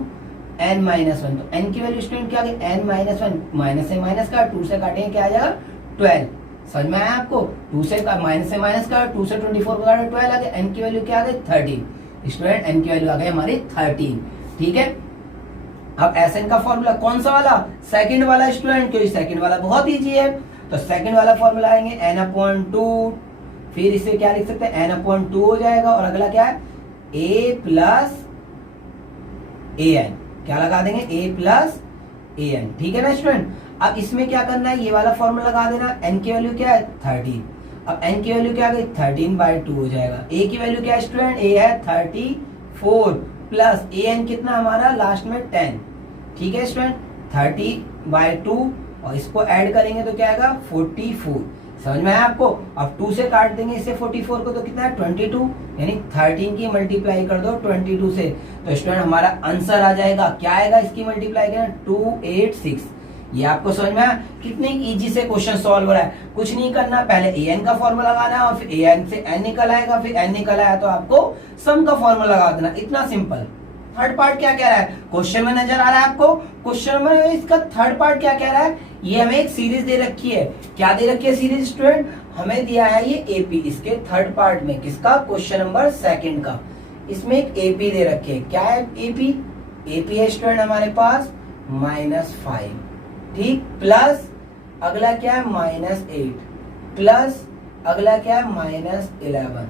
n-1, तो n की वैल्यू स्टूडेंट क्या आ गई n-1, माइनस से माइनस का 2 से काटेंगे क्या आ जाएगा 12। समझ में आया आपको, 2 से माइनस से माइनस का 2 से 24 का 12 आ गया, n की वैल्यू क्या आ गई 13 स्टूडेंट, n की वैल्यू आ गई हमारी 13। ठीक है, अब एसएन का फॉर्मूला कौन सा वाला, सेकंड वाला स्टूडेंट, क्योंकि सेकंड वाला बहुत इजी है। तो सेकंड वाला फॉर्मूला आएंगे n/2, फिर इसे क्या लिख सकते हैं n/2 हो जाएगा, और अगला क्या है a प्लस ए एन, क्या लगा देंगे a प्लस ए एन। ठीक है ना स्टूडेंट, अब इसमें क्या करना है, ये वाला फॉर्मूला लगा देना, n की वैल्यू क्या है 13, अब n की वैल्यू क्या आ गई 13/2 हो जाएगा, a की वैल्यू क्या है स्टूडेंट, a है 34 प्लस ए एन कितना हमारा लास्ट में 10। ठीक है स्टूडेंट, 30/2 और इसको ऐड करेंगे तो क्या आएगा 44। समझ में आया आपको। अब 2 से काट देंगे इसे 44 को, तो कितना है 22, यानी 13 की मल्टीप्लाई कर दो 22 से, तो स्टूडेंट हमारा आंसर आ जाएगा, क्या आएगा इसकी मल्टीप्लाई करें 286। ये आपको समझ में आया, कितनी इजी से क्वेश्चन सॉल्व हो रहा है। कुछ नहीं करना, पहले ए एन का फॉर्मूला लगाना है और फिर ए एन से एन निकल आएगा, फिर एन निकल आया तो आपको सम का फॉर्मूला लगा देना, इतना सिंपल। थर्ड पार्ट क्या कह रहा है, क्वेश्चन में नजर आ रहा है आपको, क्वेश्चन में इसका थर्ड पार्ट क्या कह रहा है, ये हमें एक सीरीज दे रखी है, क्या दे रखी है सीरीज स्टूडेंट, हमें दिया है ये एपी, इसके थर्ड पार्ट में किसका, क्वेश्चन नंबर सेकंड का, इसमें एक एपी दे रखी है, क्या है एपी, एपी है स्टूडेंट हमारे पास -5, ठीक, प्लस अगला क्या है -8, प्लस अगला क्या है -11,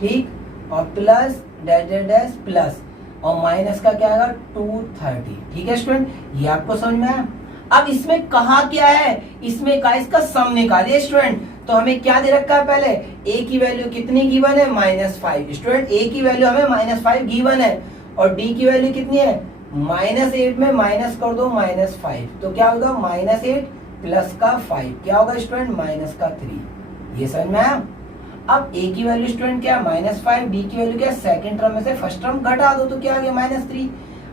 ठीक, और plus dash dash dash plus और माइनस का क्या आएगा 230। ठीक है स्टूडेंट, ये आपको समझ में आया। अब इसमें कहा क्या है, इसमें का इसका सम निकालिए स्टूडेंट, तो हमें क्या दे रखा है, पहले a की वैल्यू कितनी गिवन है, -5। स्टूडेंट a की वैल्यू हमें -5 गिवन है और d की वैल्यू कितनी है, -8 में माइनस कर दो -5, तो क्या होगा -8 प्लस का 5 क्या होगा स्टूडेंट, -3। ये समझ में आया। अब a की वैल्यू स्टूडेंट क्या, -5, d की वैल्यू क्या, सेकंड टर्म में से फर्स्ट टर्म घटा दो तो क्या आ गया, -3।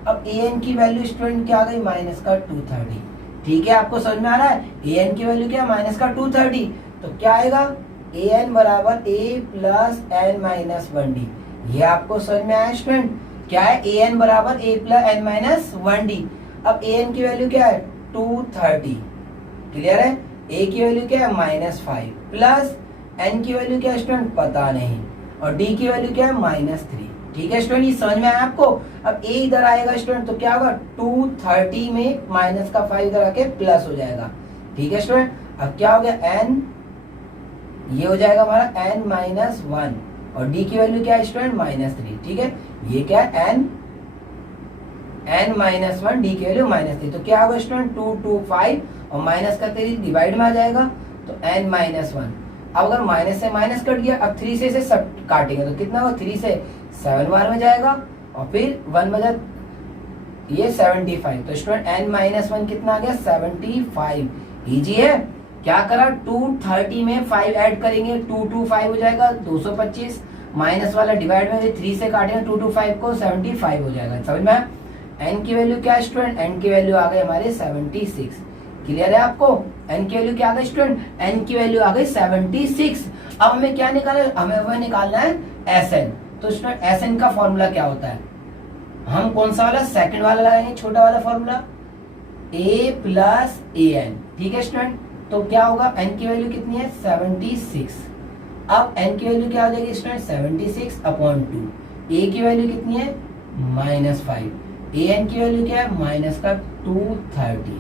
अब an की वैल्यू स्टूडेंट क्या आ गई, -230। ठीक है, आपको समझ में आ रहा है, an की वैल्यू क्या, -230, तो क्या आएगा, an बराबर a plus n minus 1d। ये आपको समझ में आया स्टूडेंट, क्या है, an बराबर a plus n minus 1d। अब an की वैल्यू क्या है, 230। क्लियर है, a की वैल्यू क्या है, -5 प्लस n की वैल्यू क्या है स्टूडेंट, पता नहीं, और d की वैल्यू क्या है, -3। ठीक है स्टूडेंट, ये समझ में आया आपको। अब a इधर आएगा स्टूडेंट, तो क्या होगा, 230 में माइनस का 5 इधर आके प्लस हो जाएगा। ठीक है स्टूडेंट, अब क्या हो गया, n ये हो जाएगा हमारा n माइनस 1 और d की वैल्यू क्या है स्टूडेंट, -3। ठीक है, ये क्या है, n माइनस 1, d की वैल्यू -3, तो क्या होगा स्टूडेंट, 225 और माइनस का 3 डिवाइड में आ जाएगा, तो n माइनस 1। अब अगर माइनस से माइनस कट गया, अब 3 से इसे सब काटेंगे तो कितना होगा, 3 से 7 बार में जाएगा और फिर 1 बजा ये 75, तो स्टूडेंट n माइनस 1 कितना आ गया, 75। इजी है, क्या करा, 230 में 5 ऐड करेंगे, 225 हो जाएगा 225, माइनस वाला डिवाइड में 3 से काटेंगे 225 को, 75 हो जाएगा। समझ में आया। n की वैल्यू क्या है स्टूडेंट, n की वैल्यू आ गई हमारे 76। क्लियर है आपको, n की वैल्यू क्या आ गई स्टूडेंट, n की वैल्यू आ गई 76। अब हमें क्या निकालना है, हमें वह निकालना है Sn। तो स्टूडेंट Sn का फॉर्मूला क्या होता है, हम कौन सा वाला, सेकंड वाला लगाएंगे, छोटा वाला फॉर्मूला a प्लस an। ठीक है स्टूडेंट, तो क्या होगा, n की वैल्यू कितनी है, 76। अब n की वैल्यू क्या हो जाएगी स्टूडेंट, 76/2। a की वैल्यू कितनी है, -5, an की वैल्यू क्या है, माइनस का 230।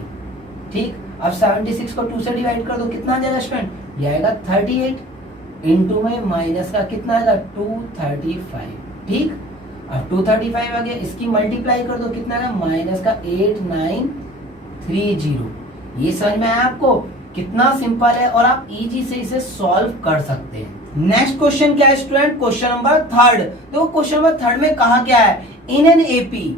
ठीक, अब 76 को 2 से डिवाइड कर दो, कितना आ जाएगा स्टूडेंट, ये आएगा 38, इंटू में माइनस का कितना आएगा, 235। ठीक, अब 235 आ गया, इसकी मल्टीप्लाई कर दो, कितना आएगा, माइनस का 8930। ये समझ में आया आपको, कितना सिंपल है और आप इजी से इसे सॉल्व कर सकते हैं। नेक्स्ट क्वेश्चन क्या है स्टूडेंट, क्वेश्चन नंबर 3। तो क्वेश्चन नंबर 3 में कहा क्या है, इन एन एपी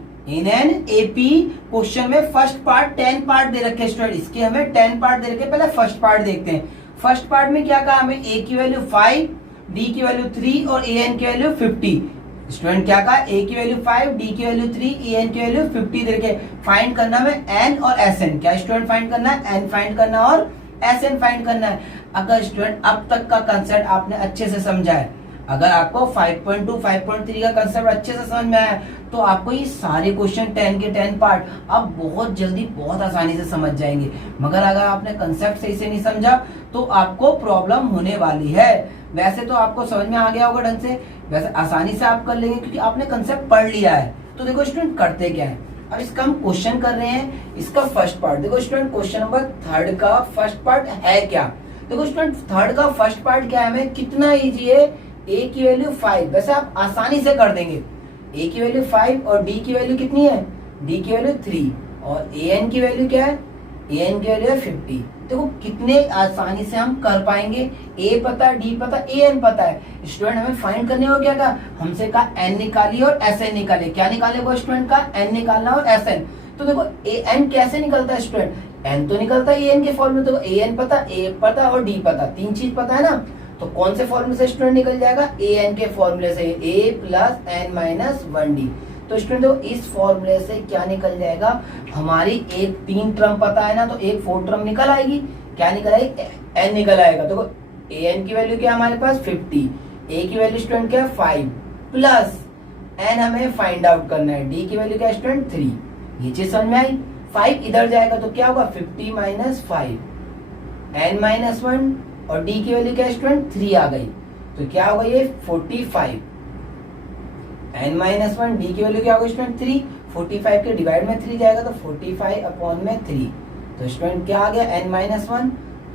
क्वेश्चन में फर्स्ट पार्ट 10 पार्ट दे रखे स्टूडेंट, इसके हमें 10 पार्ट दे रखे। पहले फर्स्ट पार्ट देखते हैं। फर्स्ट पार्ट में क्या कहा हमें, a की वैल्यू 5, d की वैल्यू 3 और an की वैल्यू 50। स्टूडेंट क्या कहा, a की वैल्यू 5, d की वैल्यू 3, an की वैल्यू 50 दे रखे। फाइंड करना है n और sn। क्या स्टूडेंट फाइंड करना है, n फाइंड करना और sn फाइंड करना है। अगर स्टूडेंट अब तक का कंसेप्ट आपने अच्छे से समझा है, अगर आपको 5.2 5.3 का कंसेप्ट अच्छे से समझ में आया, तो आपको ये सारे क्वेश्चन 10 के 10 पार्ट आप बहुत जल्दी बहुत आसानी से समझ जाएंगे। मगर अगर आपने कंसेप्ट सही से नहीं समझा तो आपको प्रॉब्लम होने वाली है। वैसे तो आपको समझ में आ गया होगा ढंग से, वैसे आसानी से आप कर लेंगे क्योंकि आपने कंसेप्ट पढ़ लिया है। तो देखो स्टूडेंट करते क्या है, अब इसका हम क्वेश्चन कर रहे हैं, इसका फर्स्ट पार्ट देखो स्टूडेंट, क्वेश्चन नंबर 3 का फर्स्ट पार्ट है क्या। देखो स्टूडेंट 3 का फर्स्ट पार्ट क्या है, हमें कितना इजी है, a की वैल्यू 5, वैसे आप आसानी से कर देंगे। a की वैल्यू 5 और d की वैल्यू कितनी है, d की वैल्यू 3 और an की वैल्यू क्या है, an की वैल्यू है 50। देखो कितने आसानी से हम कर पाएंगे, a पता, d पता, an पता है। स्टूडेंट हमें फाइंड करने को क्या कहा, हमसे कहा n निकालिए और sn निकालिए। क्या निकाले को स्टूडेंट का, n निकालना और sn। तो देखो an कैसे निकलता है स्टूडेंट, n तो निकलता है an के फॉर्मूले, तो an पता, a पता और d पता, 3 चीज पता है ना। तो कौन से फॉर्मूले से स्टूडेंट निकल जाएगा, an के फॉर्मूले से, a plus n minus 1d। तो स्टूडेंट इस फॉर्मूले से क्या निकल जाएगा, हमारी एक 3 टर्म पता है ना, तो एक 4 टर्म निकल आएगी। क्या निकल आएगी, n निकल आएगा। तो an की वैल्यू क्या है हमारे पास 50, a की वैल्यू स्टूडेंट क्या है 5 प्लस n हमें फाइंड आउट करना है, d की वैल्यू क्या है स्टूडेंट 3। ये चीज समझ में आई। 5 इधर जाएगा तो क्या होगा 50 माइनस 5, n माइनस 1 और d की वैल्यू क्या है स्टूडेंट 3 आ गई, तो क्या होगा ये 45, n माइनस 1, d की वैल्यू क्या होगा स्टूडेंट 3, 45 के डिवाइड में 3 जाएगा तो 45/3। तो स्टूडेंट क्या आ गया, n माइनस 1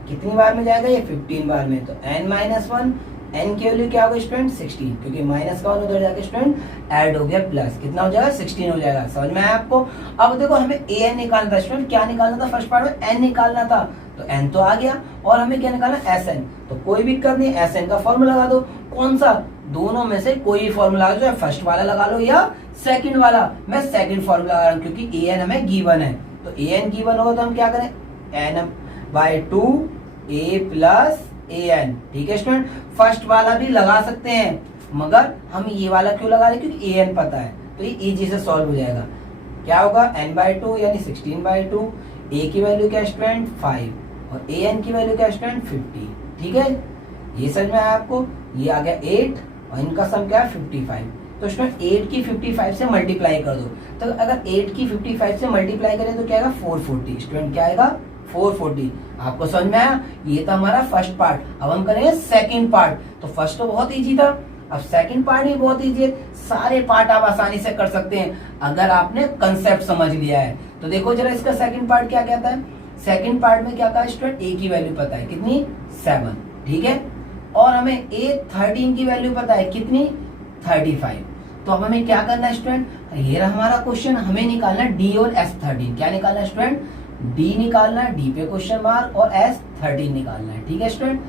कितनी बार में जाएगा, ये 15 बार में। तो n माइनस 1, n की वैल्यू क्या होगा स्टूडेंट 16, क्योंकि माइनस का उधर जाके स्टूडेंट ऐड हो गया प्लस, कितना हो जाएगा 16 हो जाएगा। समझ में आया आपको। अब देखो हमें an निकालना था स्टूडेंट, क्या निकालना था फर्स्ट पार्ट में, n निकालना था। तो n तो आ गया और हमें क्या निकालना Sn, तो कोई भी दिक्कत नहीं, Sn का फॉर्मूला लगा दो। कौन सा? दोनों में से कोई भी फॉर्मूला लगा दो, या फर्स्ट वाला लगा लो या सेकंड वाला। मैं सेकंड फॉर्मूला लगा रहा हूँ क्योंकि an हमें गिवन है, तो an गिवन होगा तो हम क्या करें, n/2 a प्लस an। ठीक है स्टूडेंट, फर्स्ट वाला भी लगा सकते हैं मगर हम ये वाला क्यों लगा रहे हैं, क्योंकि an पता है, तो ये इजी से सॉल्व हो जाएगा। क्या होगा, n/2 यानी 16/2, a की वैल्यू क्या स्टूडेंट 5 और an की वैल्यू क्या स्टूडेंट 50। ठीक है, ये समझ में आया आपको। ये आ गया 8 और इनका सम क्या है 55। तो स्टूडेंट 8 की 55 से मल्टीप्लाई कर दो, तो अगर 8 की 55 से मल्टीप्लाई करें तो क्या आएगा 440। स्टूडेंट क्या आएगा 440। आपको समझ में आया, ये था हमारा फर्स्ट पार्ट। अब हम करेंगे सेकंड पार्ट। तो फर्स्ट तो बहुत इजी था, अब सेकंड पार्ट भी बहुत इजी है। सारे पार्ट आप आसानी से कर सकते हैं अगर आपने कंसेप्ट समझ लिया है। तो देखो जरा इसका सेकंड पार्ट क्या कहता है। सेकंड पार्ट में क्या कहा स्टूडेंट, a की वैल्यू पता है कितनी 7। ठीक है, और हमें a13 की वैल्यू पता है कितनी 35। तो अब हमें क्या करना है स्टूडेंट, ये रहा हमारा क्वेश्चन, हमें निकालना है d और s13। क्या निकालना है स्टूडेंट, d निकालना है, d पे क्वेश्चन मार्क और s13 निकालना है। ठीक है स्टूडेंट,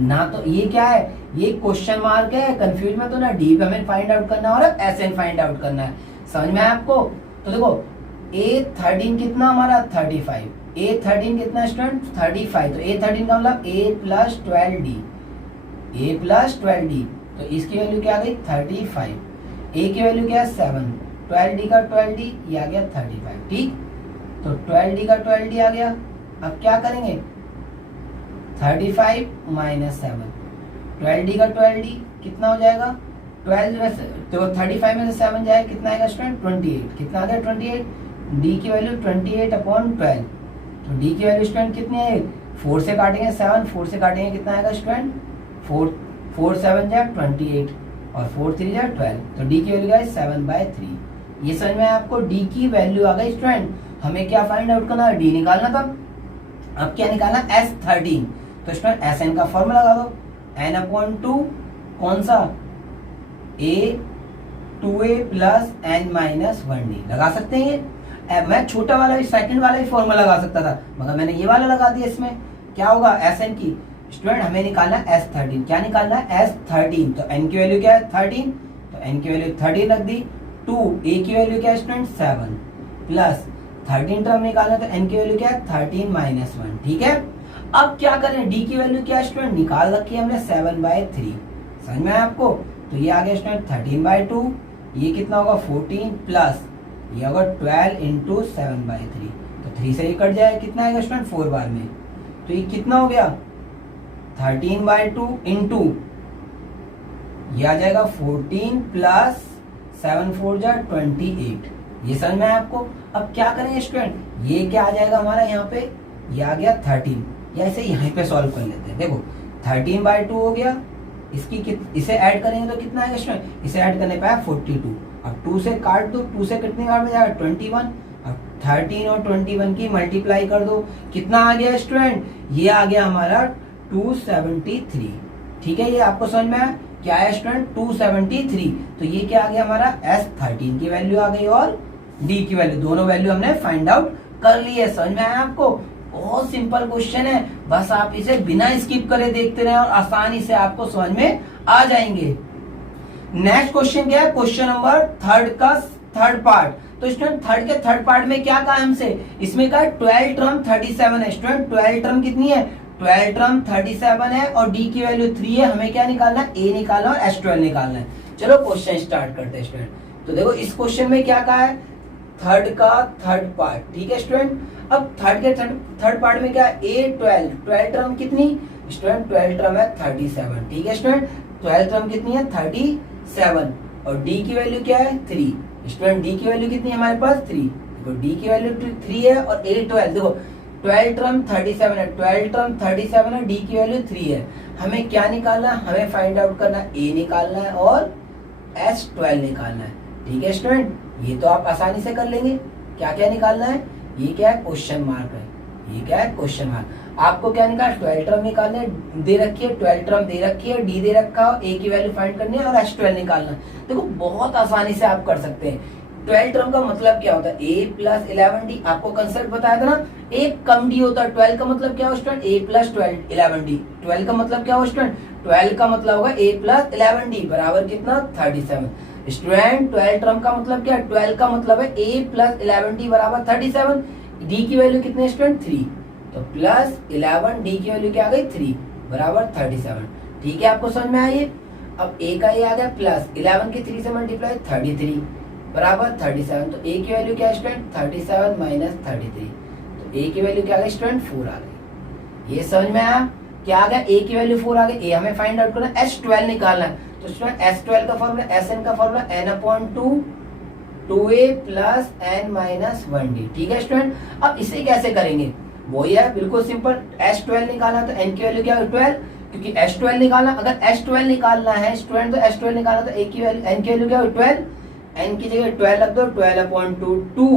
ना तो ये क्या है, ये क्वेश्चन मार्क है, कंफ्यूज में तो ना, डी पे हमें फाइंड आउट करना है और एसएन फाइंड आउट करना है। समझ में आया आपको। तो देखो a13 कितना हमारा 35, a13 कितना स्टूडेंट 35, तो a13 का मतलब a plus 12d, a plus 12d, तो इसकी वैल्यू क्या आ गई 35। a की वैल्यू क्या है 7, 12d का 12d, ये आ गया 35। ठीक, तो 12d का 12d आ गया। अब क्या करेंगे 35 माइनस 7, 12d का 12d कितना हो जाएगा 12 में से, तो 35 में से 7 जाए कितना आएगा स्टूडेंट 28। कितना आ गया 28, d की वैल्यू 28/12। तो d की वैल्यू स्टूडेंट कितनी है, 4 से काटेंगे 7, 4 से काटेंगे कितना आएगा स्टूडेंट 4 7 जा 28 और 4 3 जा 12। तो d की वैल्यू क्या है 7/3। ये समझ में आपको, d की वैल्यू आ गई स्टूडेंट। हमें क्या फाइंड आउट करना है, d निकालना था। अब क्या निकालना s13, तो स्टूडेंट Sn का फॉर्मूला लगा दो, n/2 कौन सा a 2a प्लस n-1d लगा सकते हैं। ये मैं छोटा वाला भी सेकंड वाला भी फॉर्मूला लगा सकता था मगर मैंने ये वाला लगा दिया। इसमें क्या होगा Sn की स्टूडेंट हमें निकालना है s13। क्या निकालना है s13, तो n की वैल्यू क्या है 13, तो n की वैल्यू 13 रख दी। 2 a की वैल्यू क्या है स्टूडेंट 7 प्लस 13 टर्म निकालना, तो n की वैल्यू क्या है 13 माइनस 1। ठीक है, अब क्या करें, d की वैल्यू क्या है स्टूडेंट निकाल रखी है हमने 7/3। समझ में आया आपको। तो ये आ गया स्टूडेंट 13/2, ये कितना होगा 14 प्लस ये होगा 12 इंटू 7/3, तो 3 से ये कट जाए कितना आएगा स्टूडेंट 4 बार में, तो ये कितना हो गया 13/2 इंटू ये आ जाएगा 14 प्लस 7 4 जा 28। ये समझ में आया आपको। अब क्या करेंगे स्टूडेंट, ये क्या आ जाएगा हमारा यहाँ पे, ये आ गया 13, या इसे यहाँ पे सॉल्व कर लेते हैं। देखो 13/2 हो गया, इसकी इसे ऐड करेंगे तो कितना आएगा स्टूडेंट, इसे ऐड करने पे आया 42। अब 2 से काट दो, 2 से कितने काट में जाएगा 21। अब 13 और 21 की मल्टीप्लाई कर दो, कितना आ गया स्टूडेंट, ये आ गया हमारा 273। ठीक है, ये आपको समझ में आया क्या है स्टूडेंट 273। तो ये क्या आ गया हमारा s13 की वैल्यू आ गई और d की वैल्यू, दोनों वैल्यू हमने फाइंड आउट कर ली है। समझ में आया आपको। बहुत सिंपल क्वेश्चन है, बस आप इसे बिना स्किप करे देखते रहे और आसानी से आपको समझ में आ जाएंगे। नेक्स्ट क्वेश्चन क्या है, क्वेश्चन नंबर 3 का थर्ड पार्ट। तो स्टूडेंट थर्ड पार्ट में क्या कहा हमसे, इसमें कहा 12 टर्म 37 है। स्टूडेंट 12 टर्म कितनी है, 12 टर्म 37 है और d की वैल्यू 3 है। हमें क्या निकालना है, a निकालना और s12 निकालना है। चलो क्वेश्चन स्टार्ट करते हैं स्टूडेंट। तो देखो इस क्वेश्चन में क्या कहा है, थर्ड का थर्ड पार्ट। ठीक है स्टूडेंट, अब थर्ड पार्ट में क्या है, a12 टर्म कितनी स्टूडेंट, 12 टर्म है 37। ठीक है स्टूडेंट, 12 टर्म कितनी है 37 और d की वैल्यू क्या है 3। स्टूडेंट d की वैल्यू कितनी है हमारे पास 3। देखो d की वैल्यू 3 है और a12 देखो 12 टर्म 37 है, 12 टर्म 37 है, d की वैल्यू 3 है। हमें क्या निकालना है, हमें फाइंड आउट करना है, a निकालना है और s12 निकालना है। ठीक है स्टूडेंट, ये तो आप आसानी से कर लेंगे। क्या क्या निकालना है, ये क्या है क्वेश्चन मार्क है, ये क्या है क्वेश्चन मार्क। आपको क्या निकालना, 12 टर्म निकालने दे रखी है, 12 टर्म दे रखी है, डी दे रखा हो, ए की वैल्यू फाइंड करनी है और s12 निकालना। देखो बहुत आसानी से आप कर सकते हैं। 12 टर्म का मतलब क्या होता है, a प्लस 11d, आपको कंसेप्ट बताया था ना, एक कम d होता है। 12 का मतलब क्या हो स्टूडेंट, a प्लस 11d। 12 का मतलब क्या हो स्टूडेंट, 12 का मतलब होगा a प्लस 11d बराबर कितना, 37। स्टूडेंट 12 टर्म का मतलब क्या है, 12 का मतलब है a प्लस 11d बराबर 37। d की वैल्यू कितने स्टूडेंट, 3, तो प्लस 11 d की वैल्यू क्या आ गई, 3 बराबर 37। ठीक है, आपको समझ में आई। अब a का ये आ गया प्लस 11 के 3 से मल्टीप्लाई 33 बराबर 37। तो a की वैल्यू क्या है स्टूडेंट, 37 माइनस 33, तो a की वैल्यू क्या आ गई स्टूडेंट, 4 आ गई। ये समझ में आया, क्या आ गया, a की वैल्यू 4 आ गई। a हमें फाइंड आउट करना है, S12 निकालना है। तो स्टूडेंट S12 का फॉर्मूला, Sn का formula n/2 2a plus n minus 1d। ठीक है स्टूडेंट, अब इसे कैसे करेंगे, वही है बिल्कुल सिंपल। S12 निकालना तो n की वैल्यू क्या है 12, क्योंकि S12 निकालना, अगर S12 निकालना है स्टूडेंट तो S12 निकालना तो a की वैल्यू, n की वैल्यू क्या है 12, n की जगह 12 रख दो, 12/2 2।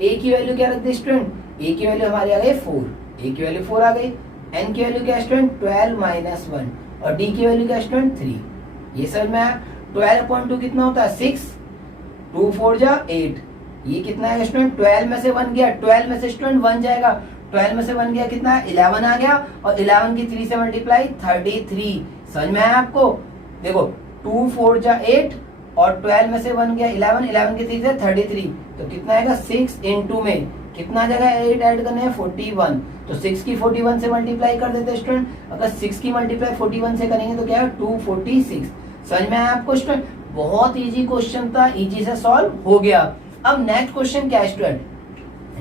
a की वैल्यू क्या रख दी स्टूडेंट, a की वैल्यू हमारी आ गई 4, a की वैल्यू 4 आ गई। n की वैल्यू क्या है स्टूडेंट 12 माइनस 1 और d की वैल्यू क्या है स्टूडेंट 3। ये समझ में आया। 12/2 कितना होता है 6, 2 4 जा 8, ये कितना है स्टूडेंट, 12 में से 1 गया, 12 में से स्टूडेंट 1 जाएगा, 12 में से 1 गया कितना है 11 आ गया, और 11 की 3 से मल्टीप्लाई 33। समझ में आया आपको, देखो 2 4 जा 8 और 12 में से 1 गया 11, 11 की 3 से 33, तो कितना आएगा 6 इंटू में कितना जगह 8 ऐड करने हैं 41, तो 6 की 41 से मल्टीप्लाई कर देते स्टूडेंट। अगर 6 की मल्टीप्लाई 41 से करेंगे तो क्या है 246। समझ में आया आपको स्टूडेंट, बहुत इजी क्वेश्चन था, इजी से सॉल्व हो गया। अब नेक्स्ट क्वेश्चन क्या है स्टूडेंट,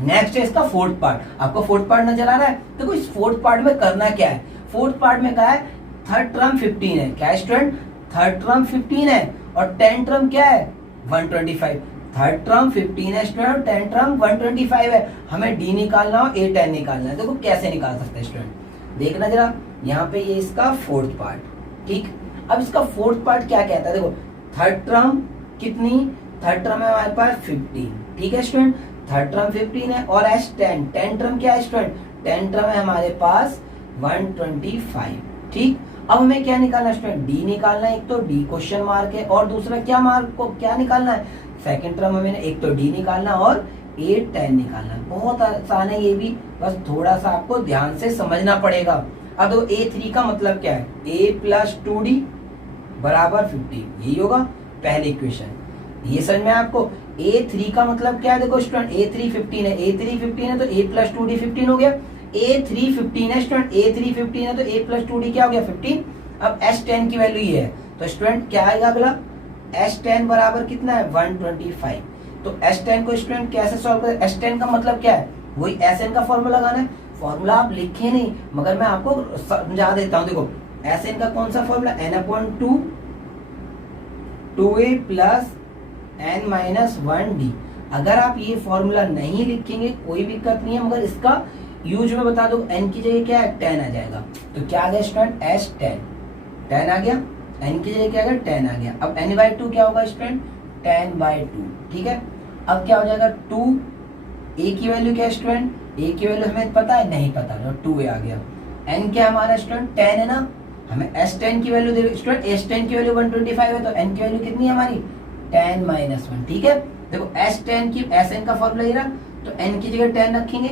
नेक्स्ट है इसका फोर्थ पार्ट। आपको फोर्थ पार्ट नजर आ रहा है, देखो इस फोर्थ पार्ट में करना क्या है। फोर्थ पार्ट में क्या है, थर्ड टर्म 15 है, क्या है स्टूडेंट, थर्ड टर्म 15 है और 10 टर्म क्या है 125। थर्ड टर्म 15 है स्टूडेंट और 10 टर्म 125 है। हमें डी निकालना हो, a 10 निकालना है। देखो कैसे निकाल सकते हैं स्टूडेंट, देखना जरा, यहाँ पे ये इसका फोर्थ पार्ट, ठीक। अब इसका फोर्थ पार्ट क्या कहता है, देखो थर्ड टर्म कितनी, थर्ड टर्म है हमारे पास 15, ठीक है स्टूडेंट, थर्ड टर्म 15 है और एस 10, 10 टर्म क्या है स्टूडेंट, 10 टर्म है हमारे पास 125, ठीक। अब हमें क्या निकालना है स्टूडेंट, डी निकालना है। एक तो डी क्वेश्चन मार्क है और दूसरा क्या मार्क को क्या निकालना है, सेकंड टर्म हमें एक तो डी निकालना और a 10 निकालना है। बहुत आसान है ये भी, बस थोड़ा सा आपको ध्यान से समझना पड़ेगा। अब तो a3 का मतलब क्या है, a प्लस 2d बराबर 15, यही होगा पहली इक्वेशन। ये समझ में आपको, a3 का मतलब क्या है, देखो स्टूडेंट a3 15 है, a3 15 है तो a प्लस 2d 15 हो गया। a3 15 है स्टूडेंट, a3 15 है तो a प्लस 2d क्या हो गया 15। अब s10 की वैल्यू ये है, तो स्टूडेंट क्या आएगा अगला, s10 बराबर कितना है 125। तो s10 को स्टूडेंट कैसे सॉल्व करें, s10 का मतलब क्या है, वही sn का फॉर्मूला लगाना है। फॉर्मूला आप लिखे नहीं, मगर मैं आपको समझा देता हूँ। देखो sn का कौन सा formula, n/2 2a plus n minus 1d। अगर आप ये फॉर्मूला नहीं लिखेंगे कोई दिक्कत नहीं है, मगर इसका यूज में बता दो, n की जगह क्या है 10 आ जाएगा। तो क्या आ गया स्टूडेंट s10, 10 आ गया, n की जगह क्या आ गया 10 आ गया। अब n/2 क्या होगा स्टूडेंट 10/2, ठीक है। अब क्या हो जाएगा 2, a की वैल्यू क्या है स्टूडेंट, a की वैल्यू हमें पता है, नहीं पता, तो 2a आ गया। n क्या हमारा स्टूडेंट 10 है ना, हमें s10 की वैल्यू देखो स्टूडेंट, s10 की वैल्यू 125 है तो n की वैल्यू कितनी है हमारी 10 माइनस 1, ठीक है। देखो s10 की sn का फॉर्मूला ये रहा, तो n की जगह 10 रखेंगे,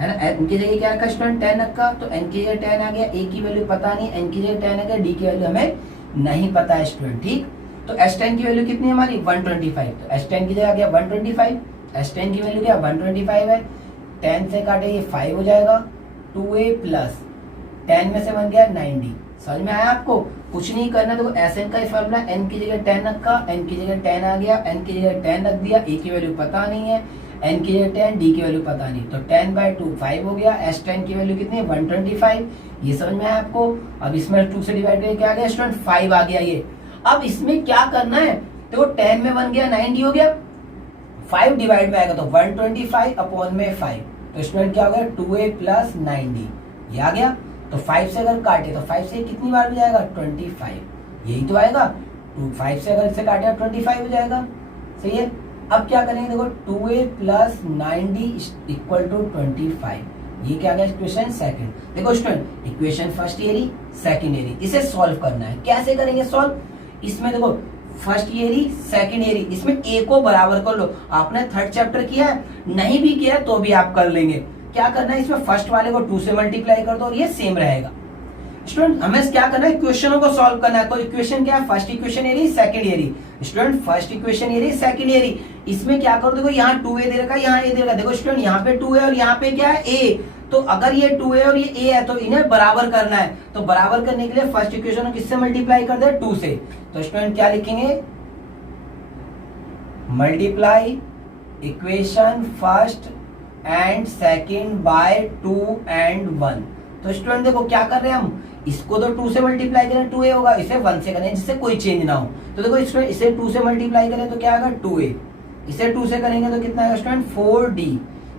है ना, n की जगह क्या रखा स्टूडेंट 10 रखा, तो n की जगह 10 आ गया, a की वैल्यू पता नहीं, n की जगह 10 आ गया, d की वैल्यू हमें नहीं पता है स्टूडेंट, ठीक। तो s10 की वैल्यू कितनी है हमारी 125, तो s10 की जगह आ गया 125, s10 की वैल्यू क्या 125 है, 10 से काटे ये 5 हो जाएगा, 2a प्लस 10 में से बन गया 90। समझ में आया आपको, कुछ नहीं करना। देखो sn का फॉर्मूला, n की जगह 10 रखा, n की जगह 10 आ गया, n की जगह 10 रख दिया, a की वैल्यू पता नहीं है, n की जगह 10, d की वैल्यू पता नहीं, तो 10/2 5 हो गया, s10 की वैल्यू कितनी है 125। ये समझ में आया आपको। अब इसमें 2 से डिवाइड करके क्या आ गया स्टूडेंट 5 आ गया ये। अब इसमें क्या करना है, तो 10 में बन गया 90 हो गया, 5 डिवाइड में आएगा तो 125 अपॉन में 5, तो स्टूडेंट क्या हो गया 2a प्लस 90, ये आ गया। तो 5 से अगर काटे तो 5 से कितनी बार भी जाएगा 25, यही तो आएगा। 5 से अगर इसे काटे 25 हो जाएगा, सही है। अब क्या करेंगे, देखो 2a प्लस 90 इक्वल टू 25, ये क्या गया इक्वेशन सेकंड। देखो स्टूडेंट इक्वेशन फर्स्ट ईयर ही सेकंड ईयर ही, इसे सॉल्व करना है। कैसे करेंगे सॉल्व, इसमें देखो फर्स्ट ईयर ही सेकेंड ईयर ही, इसमें ए को बराबर कर लो। आपने थर्ड चैप्टर किया है, नहीं भी किया तो भी आप कर लेंगे। क्या करना है, इसमें फर्स्ट वाले को 2 से मल्टीप्लाई कर दो और ये सेम रहेगा। स्टूडेंट हमें क्या करना है, क्वेश्चनों को सॉल्व करना है। तो इक्वेशन क्या है, फर्स्ट इक्वेशन एरी सेकंड एरी। स्टूडेंट फर्स्ट इक्वेशन एरी सेकंड एरी, इसमें क्या करो, देखो यहाँ 2a दे रखा है, यहाँ a दे रखा है। देखो स्टूडेंट यहाँ पे 2 है और यहाँ पे क्या है a, तो अगर ये 2 है और ये a है तो इन्हें बराबर करना है। तो बराबर करने के लिए फर्स्ट इक्वेशन को किससे मल्टीप्लाई कर दे, 2 से। तो स्टूडेंट क्या लिखेंगे, multiply equation first and second by 2 and 1। तो स्टूडेंट देखो क्या कर रहे हैं हम, इसको तो 2 से मल्टीप्लाई करें 2a होगा, इसे 1 से करें जिससे कोई चेंज ना हो। तो देखो स्टूडेंट इसे 2 से मल्टीप्लाई करें तो क्या आएगा 2a, इसे 2 से करेंगे तो कितना आएगा स्टूडेंट 4d,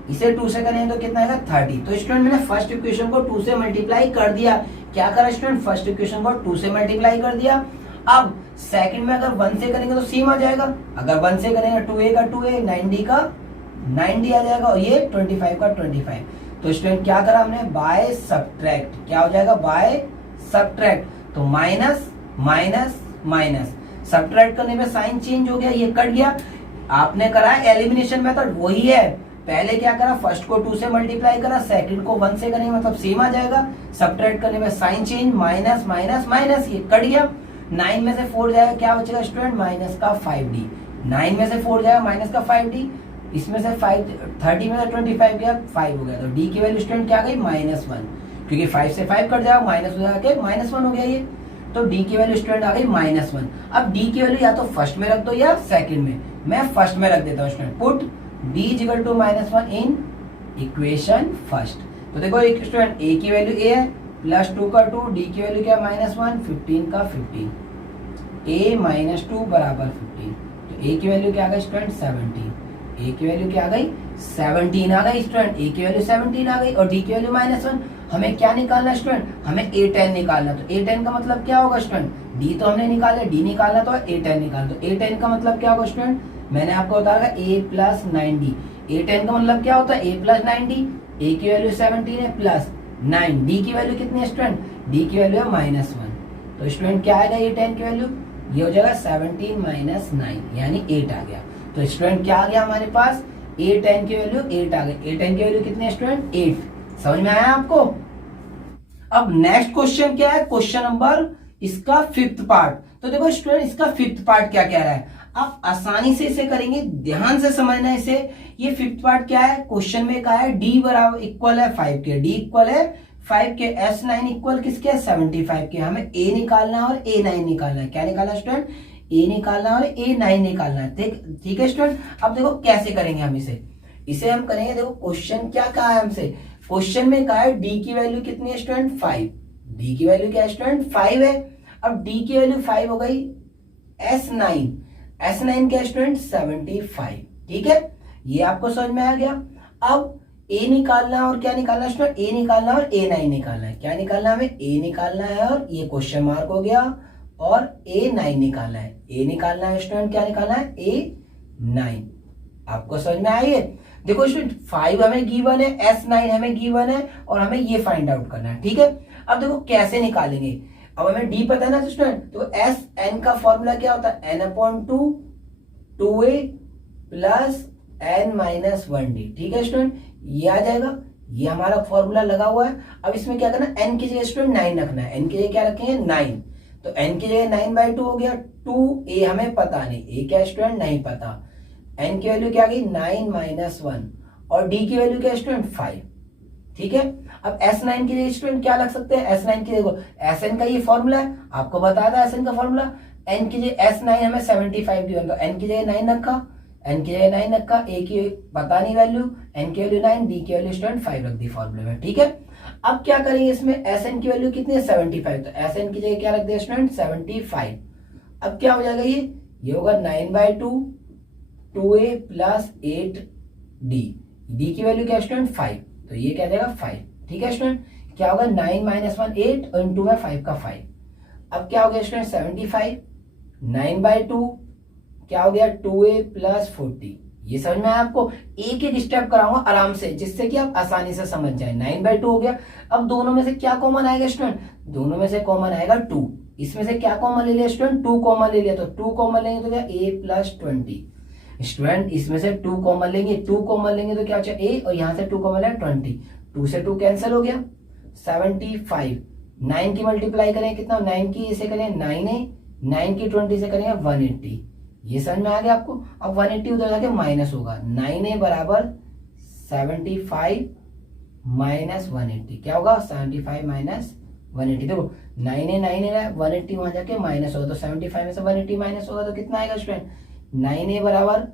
इसे 2 से करेंगे तो कितना आएगा 30। तो स्टूडेंट मैंने फर्स्ट इक्वेशन को 2 से मल्टीप्लाई कर दिया। क्या करा स्टूडेंट, फर्स्ट इक्वेशन को 2 से मल्टीप्लाई कर दिया। अब सेकंड में अगर 1 से करेंगे तो सेम आ जाएगा, अगर 1 से करेंगे 2a का 2a, 9d का 9d आ जाएगा और ये 25 का 25। तो स्टूडेंट क्या करा हमने, बाय सब्ट्रैक्ट, क्या हो जाएगा बाय सब्ट्रैक्ट। तो माइनस माइनस माइनस, सब्ट्रैक्ट करने पे साइन चेंज हो गया, ये कट गया। आपने करा एलिमिनेशन मेथड, वही है। पहले क्या करा, फर्स्ट को 2 से मल्टीप्लाई करा, सेकंड को 1 से करेंगे मतलब सेम आ जाएगा। सब्ट्रैक्ट करने पे sign change, minus minus minus, ये कट गया। 9 में से 4 जाएगा, क्या बचेगा स्टूडेंट, माइनस का 5d। 9 में से 4 जाएगा माइनस का 5d, इसमें से 30 में से 25 गया 5 हो गया। तो d की वैल्यू स्टूडेंट क्या आ गई, -1, क्योंकि 5 से 5 कट जाएगा, माइनस हो जाके -1 हो गया ये। तो d की वैल्यू स्टूडेंट आ गई -1। अब d की वैल्यू या तो फर्स्ट में रख दो या सेकंड में, मैं फर्स्ट में रख देता हूँ student. Put d equal to -1 in equation first. तो देखो एक स्टूडेंट a की वैल्यू a है, +2 का 2, d की वैल्यू क्या -1, 15 का 15, a -2 बराबर 15। तो a की वैल्यू क्या आ गई स्टूडेंट 17, a की वैल्यू क्या आ गई 17 आ गई स्टूडेंट, a की वैल्यू 17 आ गई और d की वैल्यू -1। हमें क्या निकालना है स्टूडेंट, हमें a10 निकालना। तो a10 का मतलब क्या होगा स्टूडेंट, d तो हमने निकाला, d निकालना तो a10 निकालना। तो a10 का मतलब क्या होगा स्टूडेंट, मैंने आपको बताया a + 9d। a10 का मतलब क्या होता है, a + 9d, a की वैल्यू 17 है प्लस 9, d की वैल्यू कितनी है स्टूडेंट, d की वैल्यू है -1। तो स्टूडेंट क्या आएगा a10 की वैल्यू, ये हो जाएगा 17 - 9 यानी 8 आ गया। तो स्टूडेंट क्या आ गया हमारे पास, a10 की वैल्यू 8 आ गई। a10 की वैल्यू कितनी है स्टूडेंट 8। समझ में आया आपको। अब नेक्स्ट क्वेश्चन क्या है, क्वेश्चन नंबर इसका 5th पार्ट। तो देखो स्टूडेंट इसका 5th पार्ट क्या कह रहा है, आप आसानी से इसे करेंगे, ध्यान से समझना है इसे। ये 5th पार्ट क्या है, क्वेश्चन में कहा है d बराबर इक्वल है 5 के, d इक्वल है 5 के, S9 इक्वल किसके 75 के। हमें a निकालना है और a9 निकालना है। क्या निकालना है स्टूडेंट, a निकालना है और a9 निकालना है। ठीक है स्टूडेंट। अब देखो कैसे करेंगे हम इसे हम करेंगे। देखो क्वेश्चन क्या कहा है हमसे, क्वेश्चन में कहा है d की वैल्यू कितनी है स्टूडेंट 5, d की वैल्यू क्या है स्टूडेंट 5 है। अब d की वैल्यू 5 हो गई, S9 क्या स्टूडेंट 75। ठीक है, ये आपको समझ में आ गया। अब a निकालना है और क्या निकालना है स्टूडेंट, a निकालना है और a9 निकालना है। क्या निकालना है हमें, a निकालना है और ये क्वेश्चन मार्क हो गया, और a9 निकालना है। a निकालना है स्टूडेंट, क्या निकालना है a9। आपको समझ में आई है। देखो स्टूडेंट 5 हमें गिवन है, S9 हमें गिवन है और हमें ये फाइंड आउट करना है। ठीक है, अब देखो कैसे निकालेंगे। अब हमें d पता है ना स्टूडेंट, तो Sn का फॉर्मूला क्या होता है, n/2 2a + n-1d। ठीक है स्टूडेंट, ये आ जाएगा, ये हमारा फॉर्मूला लगा हुआ है। अब इसमें क्या करना है, n की जगह स्टूडेंट 9 रखना है। n की जगह क्या रखेंगे 9, तो n की जगह 9/2 हो गया। 2a हमें पता नहीं, a क्या स्टूडेंट नहीं पता। n की वैल्यू क्या आ गई 9 - 1 और d की वैल्यू क्या स्टूडेंट 5। ठीक है, अब S9 की जगह स्टूडेंट क्या लग सकते हैं, S9 की देखो Sn का ये फॉर्मूला है, आपको बताया था Sn का फॉर्मूला। n की जगह S9 हमें 75 गिवन, तो n की जगह 9 रखा, n की जगह 9 रखा, a की पता नहीं वैल्यू, n की वैल्यू 9, d की वैल्यू स्टूडेंट 5 रख दी फॉर्मूले में। ठीक है, अब क्या करेंगे इसमें, Sn की वैल्यू कितनी है 75, तो Sn की जगह क्या रख दिया स्टूडेंट 75। अब क्या हो जाएगा, ये होगा 9/2 2a + 8d, d की वैल्यू क्या स्टूडेंट 5, तो ये क्या जाएगा 5। ठीक है स्टूडेंट, क्या होगा 9 - 1 8 और इंटू में 5 का 5। अब क्या हो गया स्टूडेंट 75, 9/2 क्या हो गया 2a + 40। ये समझ में आया आपको। एक एक स्टेप कराऊंगा आराम से, जिससे कि आप आसानी से समझ जाए। 9/2 हो गया। अब दोनों में से क्या कॉमन आएगा स्टूडेंट, दोनों में से कॉमन आएगा 2। इसमें से क्या कॉमन ले लिया स्टूडेंट, 2 कॉमन ले लिया, तो 2 कॉमन लेंगे तो क्या a+20। स्टूडेंट इसमें से 2 कॉमन लेंगे, 2 कॉमन लेंगे तो क्या बचा a, और यहाँ से 2 कॉमन है 20, 2 से 2 कैंसिल हो गया 75। 9 की मल्टीप्लाई करें कितना, 9 की इसे करें 9a, 9 की 20 से करेंगे 180। ये समझ में आ गया आपको। अब 180 उधर जाके माइनस होगा, 9a बराबर 75 माइनस 180, क्या होगा 75 माइनस 180। देखो 9a 180 वहां जाके माइनस होगा, तो 75 में से 180 माइनस होगा तो कितना आएगा स्टूडेंट, 9a बराबर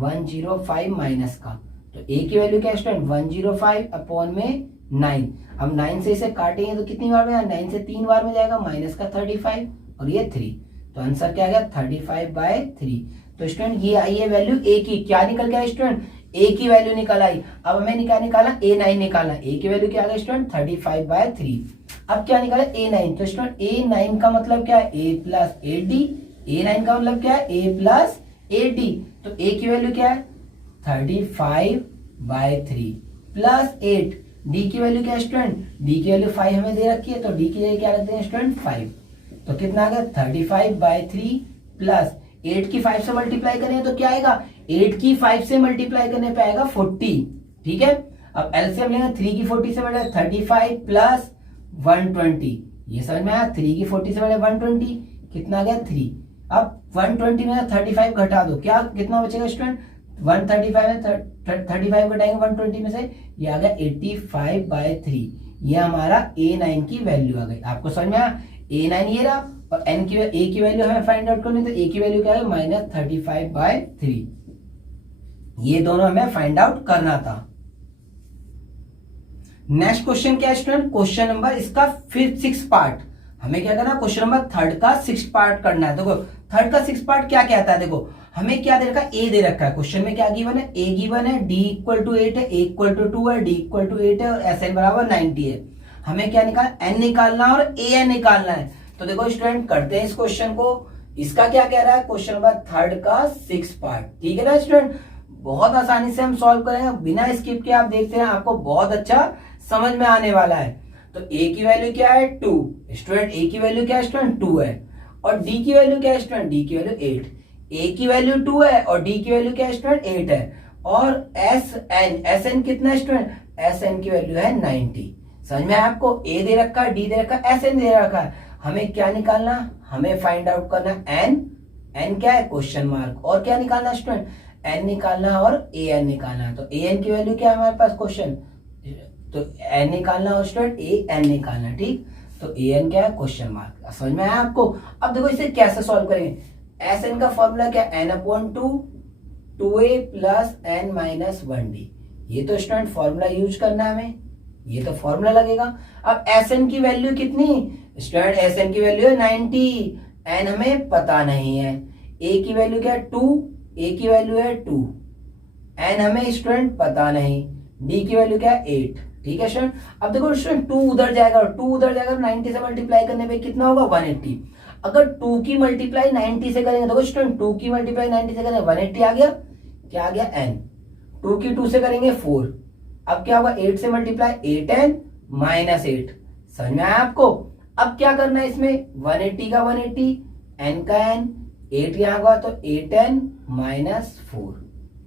105 माइनस का, तो a की वैल्यू क्या है स्टूडेंट 105 अपॉन में 9। अब 9 से इसे काटेंगे तो कितनी बार में, 9 से 3 बार में जाएगा, माइनस का 35 और ये 3, तो आंसर क्या आ गया 35/3। तो स्टूडेंट ये आई है वैल्यू a की, क्या निकल गया स्टूडेंट, a की वैल्यू निकल आई। अब हमें क्या निकालना, a9 निकालना, a की वैल्यू क्या आ गया स्टूडेंट 35/3। अब क्या निकाला a9, तो स्टूडेंट a9 का मतलब क्या है a+ad, a9 का मतलब क्या है a+ad, तो a की वैल्यू क्या है 35/3 प्लस 8, d की वैल्यू क्या है स्टूडेंट, d की वैल्यू 5 हमें दे रखी है, तो d की जगह क्या रखते हैं स्टूडेंट 5, तो कितना आ गया 35/3 प्लस 8 की 5 से मल्टीप्लाई करें तो क्या आएगा, 8 की 5 से मल्टीप्लाई करने पे आएगा 40, ठीक है। अब एलसीएम लेंगे, 3 की 40 से बढ़े 35 प्लस 120, ये समझ में आया, 3 की 40 से बढ़े 120 कितना आ गया 3। अब 120 में 35 घटा दो, क्या कितना बचेगा स्टूडेंट, 135 में 35 घटाएंगे 120 में से, ये आ गया 85/3। ये हमारा a9 की वैल्यू आ गई। आपको समझ में आया, a9 ये रहा और a की वैल्यू हमें फाइंड आउट करनी, तो a की वैल्यू क्या है -35/3। ये दोनों हमें फाइंड आउट करना था। नेक्स्ट क्वेश्चन क्या है स्टूडेंट, क्वेश्चन नंबर इसका 6 पार्ट, हमें क्या करना, क्वेश्चन नंबर 3 का 6 पार्ट करना है। देखो 3 का 6 पार्ट क्या कहता है, देखो हमें क्या दे रखा है, a दे रखा है, क्वेश्चन में क्या गिवन है, a गिवन है, d = 8 है, a = 2 है, d = 8 है और sn बराबर 90 है। हमें क्या निकालना, n निकालना और an निकालना है। तो देखो स्टूडेंट करते हैं इस क्वेश्चन को, इसका क्या कह रहा है, क्वेश्चन नंबर 3 का 6 पार्ट, ठीक है ना स्टूडेंट। बहुत आसानी से हम सॉल्व करेंगे, बिना स्किप के, आप देखते हैं आपको बहुत अच्छा समझ में आने वाला है। तो a की वैल्यू क्या है 2, स्टूडेंट a की वैल्यू क्या है स्टूडेंट 2 है, और d की वैल्यू क्या है स्टूडेंट, d की वैल्यू 8, a की वैल्यू 2 है और d की वैल्यू क्या है स्टूडेंट 8 है, और sn कितना है स्टूडेंट, sn की वैल्यू है 90। समझ में आपको, a दे रखा है, d दे रखा है, sn दे रखा है, हमें क्या निकालना, हमें फाइंड आउट करना n क्या है क्वेश्चन मार्क, और क्या निकालना स्टूडेंट, n निकालना और an निकालना। तो an की वैल्यू क्या है हमारे पास क्वेश्चन, तो n निकालना और स्टूडेंट an निकालना, ठीक। तो an क्या है क्वेश्चन मार्क, समझ में आया आपको। अब देखो इसे कैसे सॉल्व करेंगे, sn का फॉर्मूला क्या, n/2 2a plus n minus 1d, ये तो स्टूडेंट फॉर्मूला यूज करना है हमें, ये तो फॉर्मूला लगेगा। अब sn की वैल्यू कितनी स्टूडेंट, sn की वैल्यू है 90, n हमें पता नहीं है, a की वैल्यू क्या है 2, a की वैल्यू है 2, n हमें स्टूडेंट पता नहीं, d की वैल्यू क्या है 8, ठीक है स्टूडेंट। अब देखो स्टूडेंट 2 उधर जाएगा और 2 उधर जाएगा, 90 से मल्टीप्लाई करने पे कितना होगा 180। अगर 2 की मल्टीप्लाई 90 से करेंगे, देखो स्टूडेंट 2 की मल्टीप्लाई 90 से करेंगे 180 आ गया, क्या आ गया n, 2 की 2 से करेंगे 4, अब क्या होगा 8 से मल्टीप्लाई 8n माइनस 8, समझ में आया आपको। अब क्या करना है इसमें, 180 का 180, n का n, 8 यहाँ होगा तो 8n माइनस 4,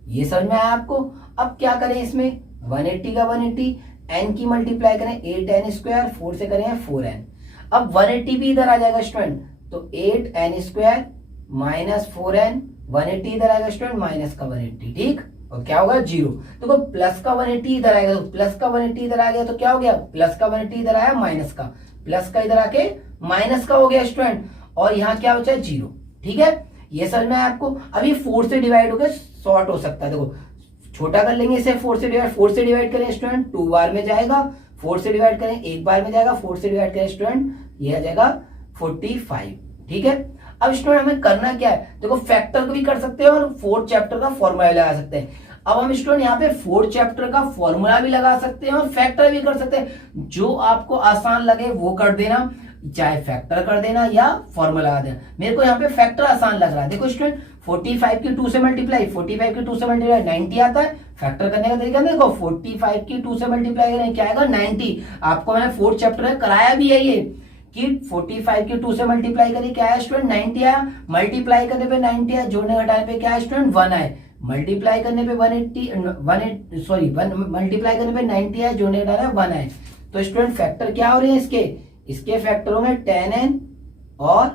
ये समझ में आया आपको। अब क्या करें इसमें, 180 का 180, n की मल्टीप्लाई करें 8n², 4 से करें 4n, अब 180 भी इधर आ जाएगा स्टूडेंट, तो 8n² माइनस 4n, 180 इधर आएगा स्टूडेंट माइनस का 180, ठीक, और क्या होगा 0। देखो प्लस का 180 इधर आएगा, तो प्लस का 180 इधर आ गया तो क्या हो गया, प्लस का 180 इधर आया माइनस का, प्लस का इधर आके माइनस का हो गया स्टूडेंट, और यहाँ क्या बचा 0, ठीक है। ये समझ में आया आपको। अभी 4 से डिवाइड होकर शॉर्ट हो सकता है, देखो छोटा कर लेंगे इसे, 4 से डिवाइड करें स्टूडेंट 2 बार में जाएगा, 4 से डिवाइड करें 1 बार में जाएगा, 4 से डिवाइड करें स्टूडेंट ये आ जाएगा 45, ठीक है। अब स्टूडेंट हमें करना क्या है, देखो फैक्टर भी कर सकते हैं और 4th चैप्टर का फॉर्मूला भी लगा सकते हैं। अब हम स्टूडेंट यहाँ पे 4th चैप्टर का फॉर्मूला भी लगा सकते हैं और फैक्टर भी कर सकते हैं, जो आपको आसान लगे वो कर देना, चाहे फैक्टर कर देना या फॉर्मूला लगा देना। मेरे को यहाँ पे फैक्टर आसान लग रहा है, देखो स्टूडेंट 45 की 2 से मल्टीप्लाई, 45 की 2 से मल्टीप्लाई 90 आता है, फैक्टर करने का तरीका देखो, 45 की 2 से मल्टीप्लाई करें क्या आएगा 90। आपको मैंने 4th चैप्टर में कराया भी है ये, कि 45 के 2 से मल्टीप्लाई करिए, क्या है स्टूडेंट 90 आया, मल्टीप्लाई करने पे 90 आया, जोड़ने घटाने पे क्या है स्टूडेंट 1 आए, मल्टीप्लाई करने पे 180 मल्टीप्लाई करने पे 90 आए, जोड़ने घटाने पे 1 आए। तो स्टूडेंट फैक्टर क्या हो रहे हैं इसके फैक्टरों में 10n और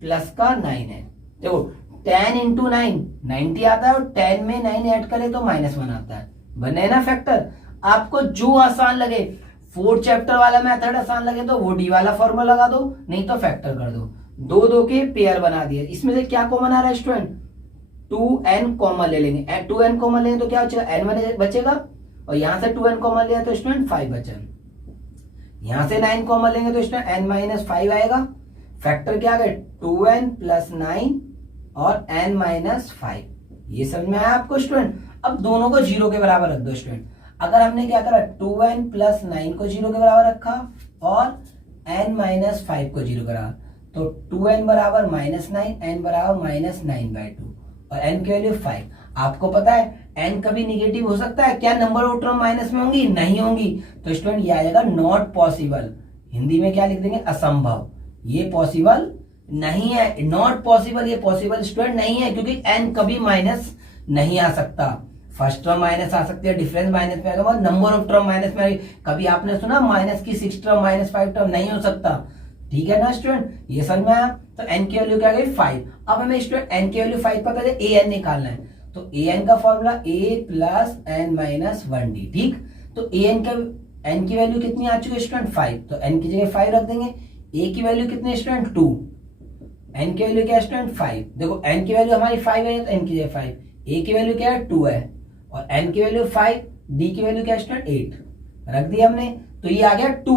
प्लस का 9n। देखो 10 इंटू 9 90 आता है, और 10 में 9 ऐड करें तो -1 आता है, बने ना फैक्टर। आपको जो आसान लगे, 4th चैप्टर वाला मेथड आसान लगे तो वो डी वाला फॉर्मूला लगा दो, नहीं तो फैक्टर कर दो। दो दो के पेयर बना दिए। इसमें से क्या कॉमन आ रहा है स्टूडेंट, 2n कॉमन ले लेंगे, 2n कॉमन लेंगे तो क्या बचेगा, n बचेगा, और यहां से 2n कॉमन लिया तो स्टूडेंट 5 बचा। यहां से 9 कॉमन लेंगे तो स्टूडेंट n-5 आएगा। फैक्टर क्या आ गए 2n + 9 और n-5। ये समझ में आया आपको स्टूडेंट। अब दोनों को 0 के बराबर रख दो स्टूडेंट। अगर हमने क्या करा 2n + 9 को 0 के बराबर रखा और n-5 को 0 करा, तो 2n बराबर -9, n बराबर -9/2 और n की वैल्यू 5। आपको पता है n कभी निगेटिव हो सकता है क्या, नंबर ऑफ टर्म माइनस में होंगी, नहीं होंगी, तो स्टूडेंट ये आ जाएगा नॉट पॉसिबल। हिंदी में क्या लिख देंगे, असंभव, ये पॉसिबल नहीं है, नॉट पॉसिबल, ये पॉसिबल स्टूडेंट नहीं है, क्योंकि n कभी माइनस नहीं आ सकता। फर्स्ट टर्म माइनस आ सकती है, डिफरेंस माइनस में आएगा, नंबर ऑफ टर्म माइनस में। कभी आपने सुना -6 टर्म -5 टर्म, नहीं हो सकता, ठीक है ना स्टूडेंट। ये समझ में आया। तो n की वैल्यू क्या गई 5। अब हमें स्टूडेंट n की वैल्यू 5 पता है, an निकालना है, तो an का फॉर्मूला a + n-1d, ठीक। तो n की वैल्यू कितनी आ चुकी है स्टूडेंट 5, तो n की जगह 5 रख देंगे। a की वैल्यू कितनी स्टूडेंट 2, n की वैल्यू क्या है स्टूडेंट 5। देखो n की वैल्यू हमारी 5 है तो n की जगह 5, a की वैल्यू क्या है 2 है, और n की वैल्यू 5, d की वैल्यू क्या है स्टूडेंट 8 रख दिया हमने। तो ये आ गया 2,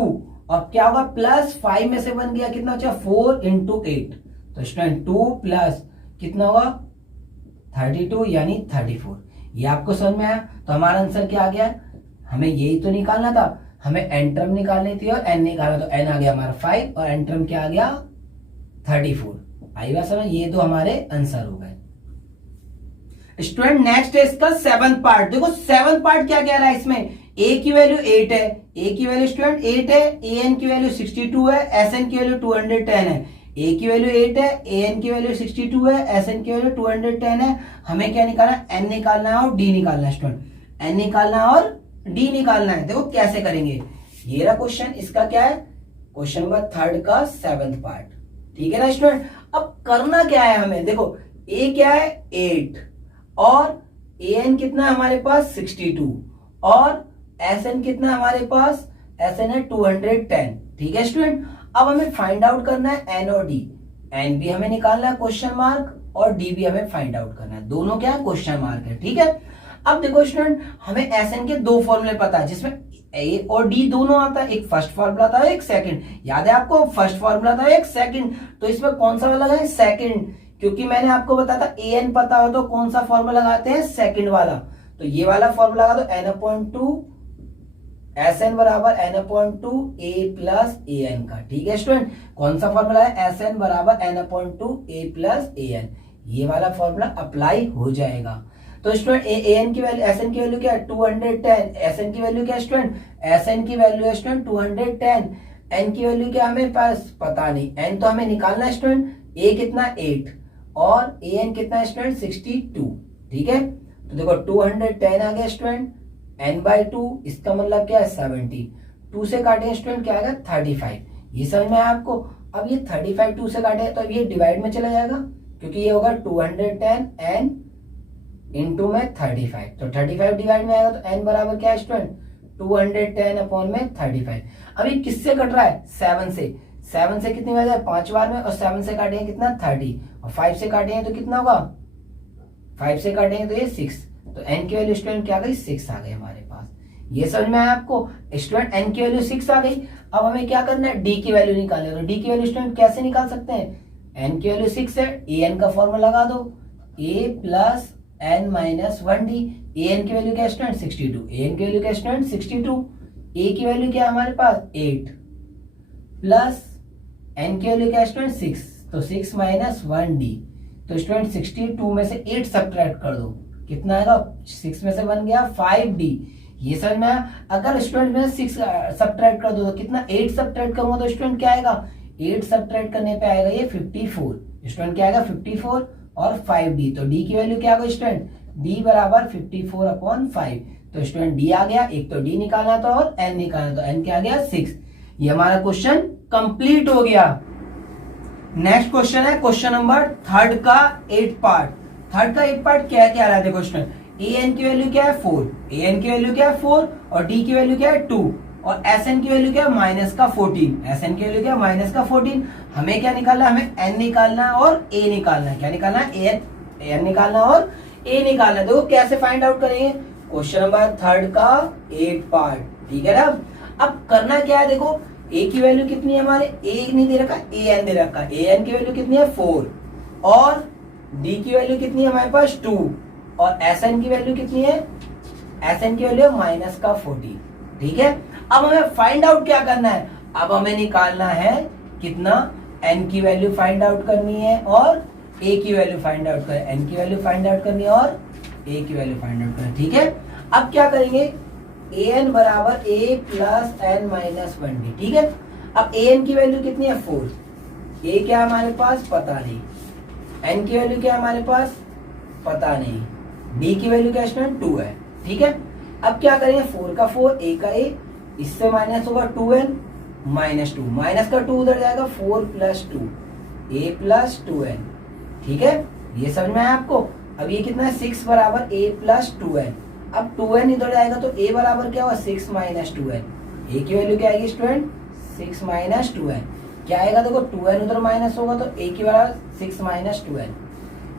और क्या होगा +5 में से बन गया कितना बचा 4 × 8, तो स्टूडेंट 2 प्लस कितना होगा 32 यानी 34। ये आपको समझ में आया। तो हमारा आंसर क्या आ गया, हमें यही तो निकालना था, हमें n टर्म निकालनी थी और n निकाला, तो n आ गया हमारा 5 और n टर्म क्या आ गया 34। आई बात समझ, ये दो हमारे आंसर हो गए। स्टूडेंट नेक्स्ट है इसका 7th पार्ट। देखो 7th पार्ट क्या कह रहा है इसमें, a की वैल्यू 8 है, a की वैल्यू स्टूडेंट 8 है, an की वैल्यू 62 है, sn की वैल्यू 210 है। a की वैल्यू 8 है, an की वैल्यू 62 है, sn की वैल्यू 210 है। हमें क्या निकालना है, n निकालना है और d निकालना है स्टूडेंट, n निकालना है और d निकालना है। देखो कैसे करेंगे, ये रहा क्वेश्चन, इसका क्या है क्वेश्चन नंबर 3 का 7th पार्ट, ठीक है ना स्टूडेंट। अब करना क्या है हमें, देखो a क्या है 8 और an कितना है हमारे पास 62 और sn कितना है हमारे पास, sn है 210, ठीक है स्टूडेंट। अब हमें फाइंड आउट करना है n और d, n भी हमें निकालना है क्वेश्चन मार्क और d भी हमें फाइंड आउट करना है, दोनों क्या है क्वेश्चन मार्क है, ठीक है। अब देखो स्टूडेंट हमें sn के दो फॉर्मूले पता है जिसमें a और d दोनों आता है, एक फर्स्ट फॉर्मूला था एक सेकंड, याद है आपको, फर्स्ट फॉर्मूला था एक सेकंड, तो इसमें कौन सा वाला है सेकंड, क्योंकि मैंने आपको बताया था an पता हो तो कौन सा फॉर्मूला लगाते हैं सेकंड वाला, तो ये वाला फॉर्मूला लगा दो n/2 Sn बराबर n/2 a प्लस an का, ठीक है स्टूडेंट। कौन सा फॉर्मूला है, Sn बराबर n/2 a प्लस an, ये वाला फॉर्मूला अप्लाई हो जाएगा। तो स्टूडेंट an की वैल्यू, Sn की वैल्यू क्या है 210, Sn की वैल्यू क्या है स्टूडेंट, Sn की वैल्यू है स्टूडेंट 210, n की वैल्यू क्या हमें पास पता नहीं, n तो हमें निकालना है स्टूडेंट, a कितना 8 और an कितना है स्टूडेंट 62, ठीक है। तो देखो 210 आ गया स्टूडेंट, n/2 इसका मतलब क्या है 70, 2 से काटे स्टूडेंट क्या आएगा 35, ये समझ में आया आपको। अब ये 35 2 से काटे तो अब ये डिवाइड में चला जाएगा, क्योंकि ये होगा 210 n इंटू में 35, तो 35 डिवाइड में आएगा तो n बराबर क्या है स्टूडेंट 210/35। अब ये किससे कट रहा है 7 से, 7 से कितनी बार है 5 बार में, और 7 से काटेंगे कितना 30, और 5 से काटेंगे तो कितना होगा 5 से काटेंगे तो ये 6, तो n की वैल्यू स्टूडेंट क्या गई 6 आ गई हमारे पास। ये समझ में आया आपको स्टूडेंट, n की वैल्यू 6 आ गई। अब हमें क्या करना है d की वैल्यू निकालनी है, तो d की वैल्यू स्टूडेंट कैसे निकाल सकते हैं, n की वैल्यू 6 है, an का फॉर्मूला लगा दो a प्लस n-1d, an की वैल्यू क्या स्टूडेंट 62, an की वैल्यू क्या स्टूडेंट 62, a की वैल्यू क्या हमारे पास 8 प्लस n की वैल्यू क्या स्टूडेंट 6, तो 6 - 1d, तो स्टूडेंट 62 में से 8 सब्ट्रैक्ट कर दो, कितना आएगा 6 में से बन गया 5d, ये समझ में आया। अगर स्टूडेंट में 6 सब्ट्रैक्ट कर दो तो कितना 8 सब्ट्रैक्ट करूंगा तो स्टूडेंट क्या आएगा 8 सब्ट्रैक्ट करने पे आएगा ये 54। स्टूडेंट क्या आएगा 54 और 5d, तो d की वैल्यू क्या होगा स्टूडेंट, d बराबर 54/5। तो स्टूडेंट d आ गया, एक तो d निकालना था और n निकालना, तो n क्या आ गया 6। ये हमारा क्वेश्चन कंप्लीट हो गया। नेक्स्ट क्वेश्चन है क्वेश्चन नंबर थर्ड का 8 पार्ट। थर्ड का 8 पार्ट क्या क्या रहा है क्वेश्चन, an की वैल्यू क्या है 4, an की वैल्यू क्या है 4 और d की वैल्यू क्या है 2 और sn की वैल्यू क्या है माइनस का 14, sn की वैल्यू क्या है माइनस का 14। हमें क्या निकालना है, हमें n निकालना है और a निकालना है। क्या निकालना है, n निकालना है और a निकालना है। देखो कैसे फाइंड आउट करेंगे, क्वेश्चन नंबर थर्ड का 8 पार्ट, ठीक है ना। अब करना क्या है, देखो a की वैल्यू कितनी है हमारे, a नहीं दे रखा, an दे रखा, an की वैल्यू कितनी है 4 और d की वैल्यू कितनी है हमारे पास 2 और sn की वैल्यू कितनी है, sn की वैल्यू है माइनस का 14, ठीक है। अब हमें फाइंड आउट क्या करना है, अब हमें निकालना है कितना, n की वैल्यू फाइंड आउट करनी है और a की वैल्यू फाइंड आउट करनी, n की वैल्यू फाइंड आउट करनी है और a की वैल्यू फाइंड आउट करनी, ठीक है। अब क्या करेंगे, an बराबर a plus n minus 1d, ठीक है। अब an की वैल्यू कितनी है 4, a क्या हमारे पास पता नहीं, n की वैल्यू क्या हमारे पास पता नहीं, d की वैल्यू क्या स्टूडेंट 2 है, ठीक है। अब क्या करेंगे, 4 का 4, a का a, इससे माइनस होगा 2n माइनस 2, माइनस का 2 उधर जाएगा 4 प्लस 2 a प्लस 2n, ठीक है। ये समझ में आया आपको। अब ये कितना है 6 बराबर a प्लस 2n, अब 2n इधर जाएगा तो a बराबर क्या होगा 6 माइनस 2n, a की वैल्यू क्या आएगी स्टूडेंट 6 माइनस 2n, क्या आएगा देखो 2n उधर माइनस होगा तो a की बराबर 6 माइनस 2n,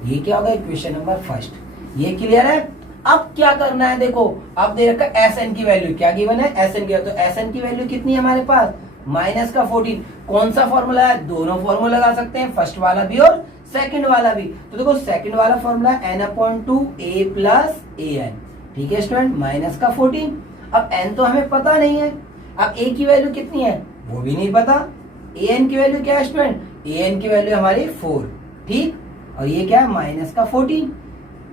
ये क्या होगा इक्वेशन नंबर फर्स्ट। ये क्लियर है। अब क्या करना है, देखो अब दे रखा sn की वैल्यू क्या गिवन है, sn की, तो sn की वैल्यू कितनी है हमारे पास माइनस का 14। कौन सा फॉर्मूला है, दोनों फॉर्मूला लगा सकते हैं, फर्स्ट वाला भी और सेकंड वाला भी। तो देखो सेकंड वाला formula n/2 a plus an, ठीक है स्टूडेंट, माइनस का 14। अब n तो हमें पता नहीं है, अब a की वैल्यू कितनी है वो भी नहीं पता, an की वैल्यू क्या है स्टूडेंट, an की वैल्यू हमारी 4, ठीक, और ये क्या है माइनस का 14।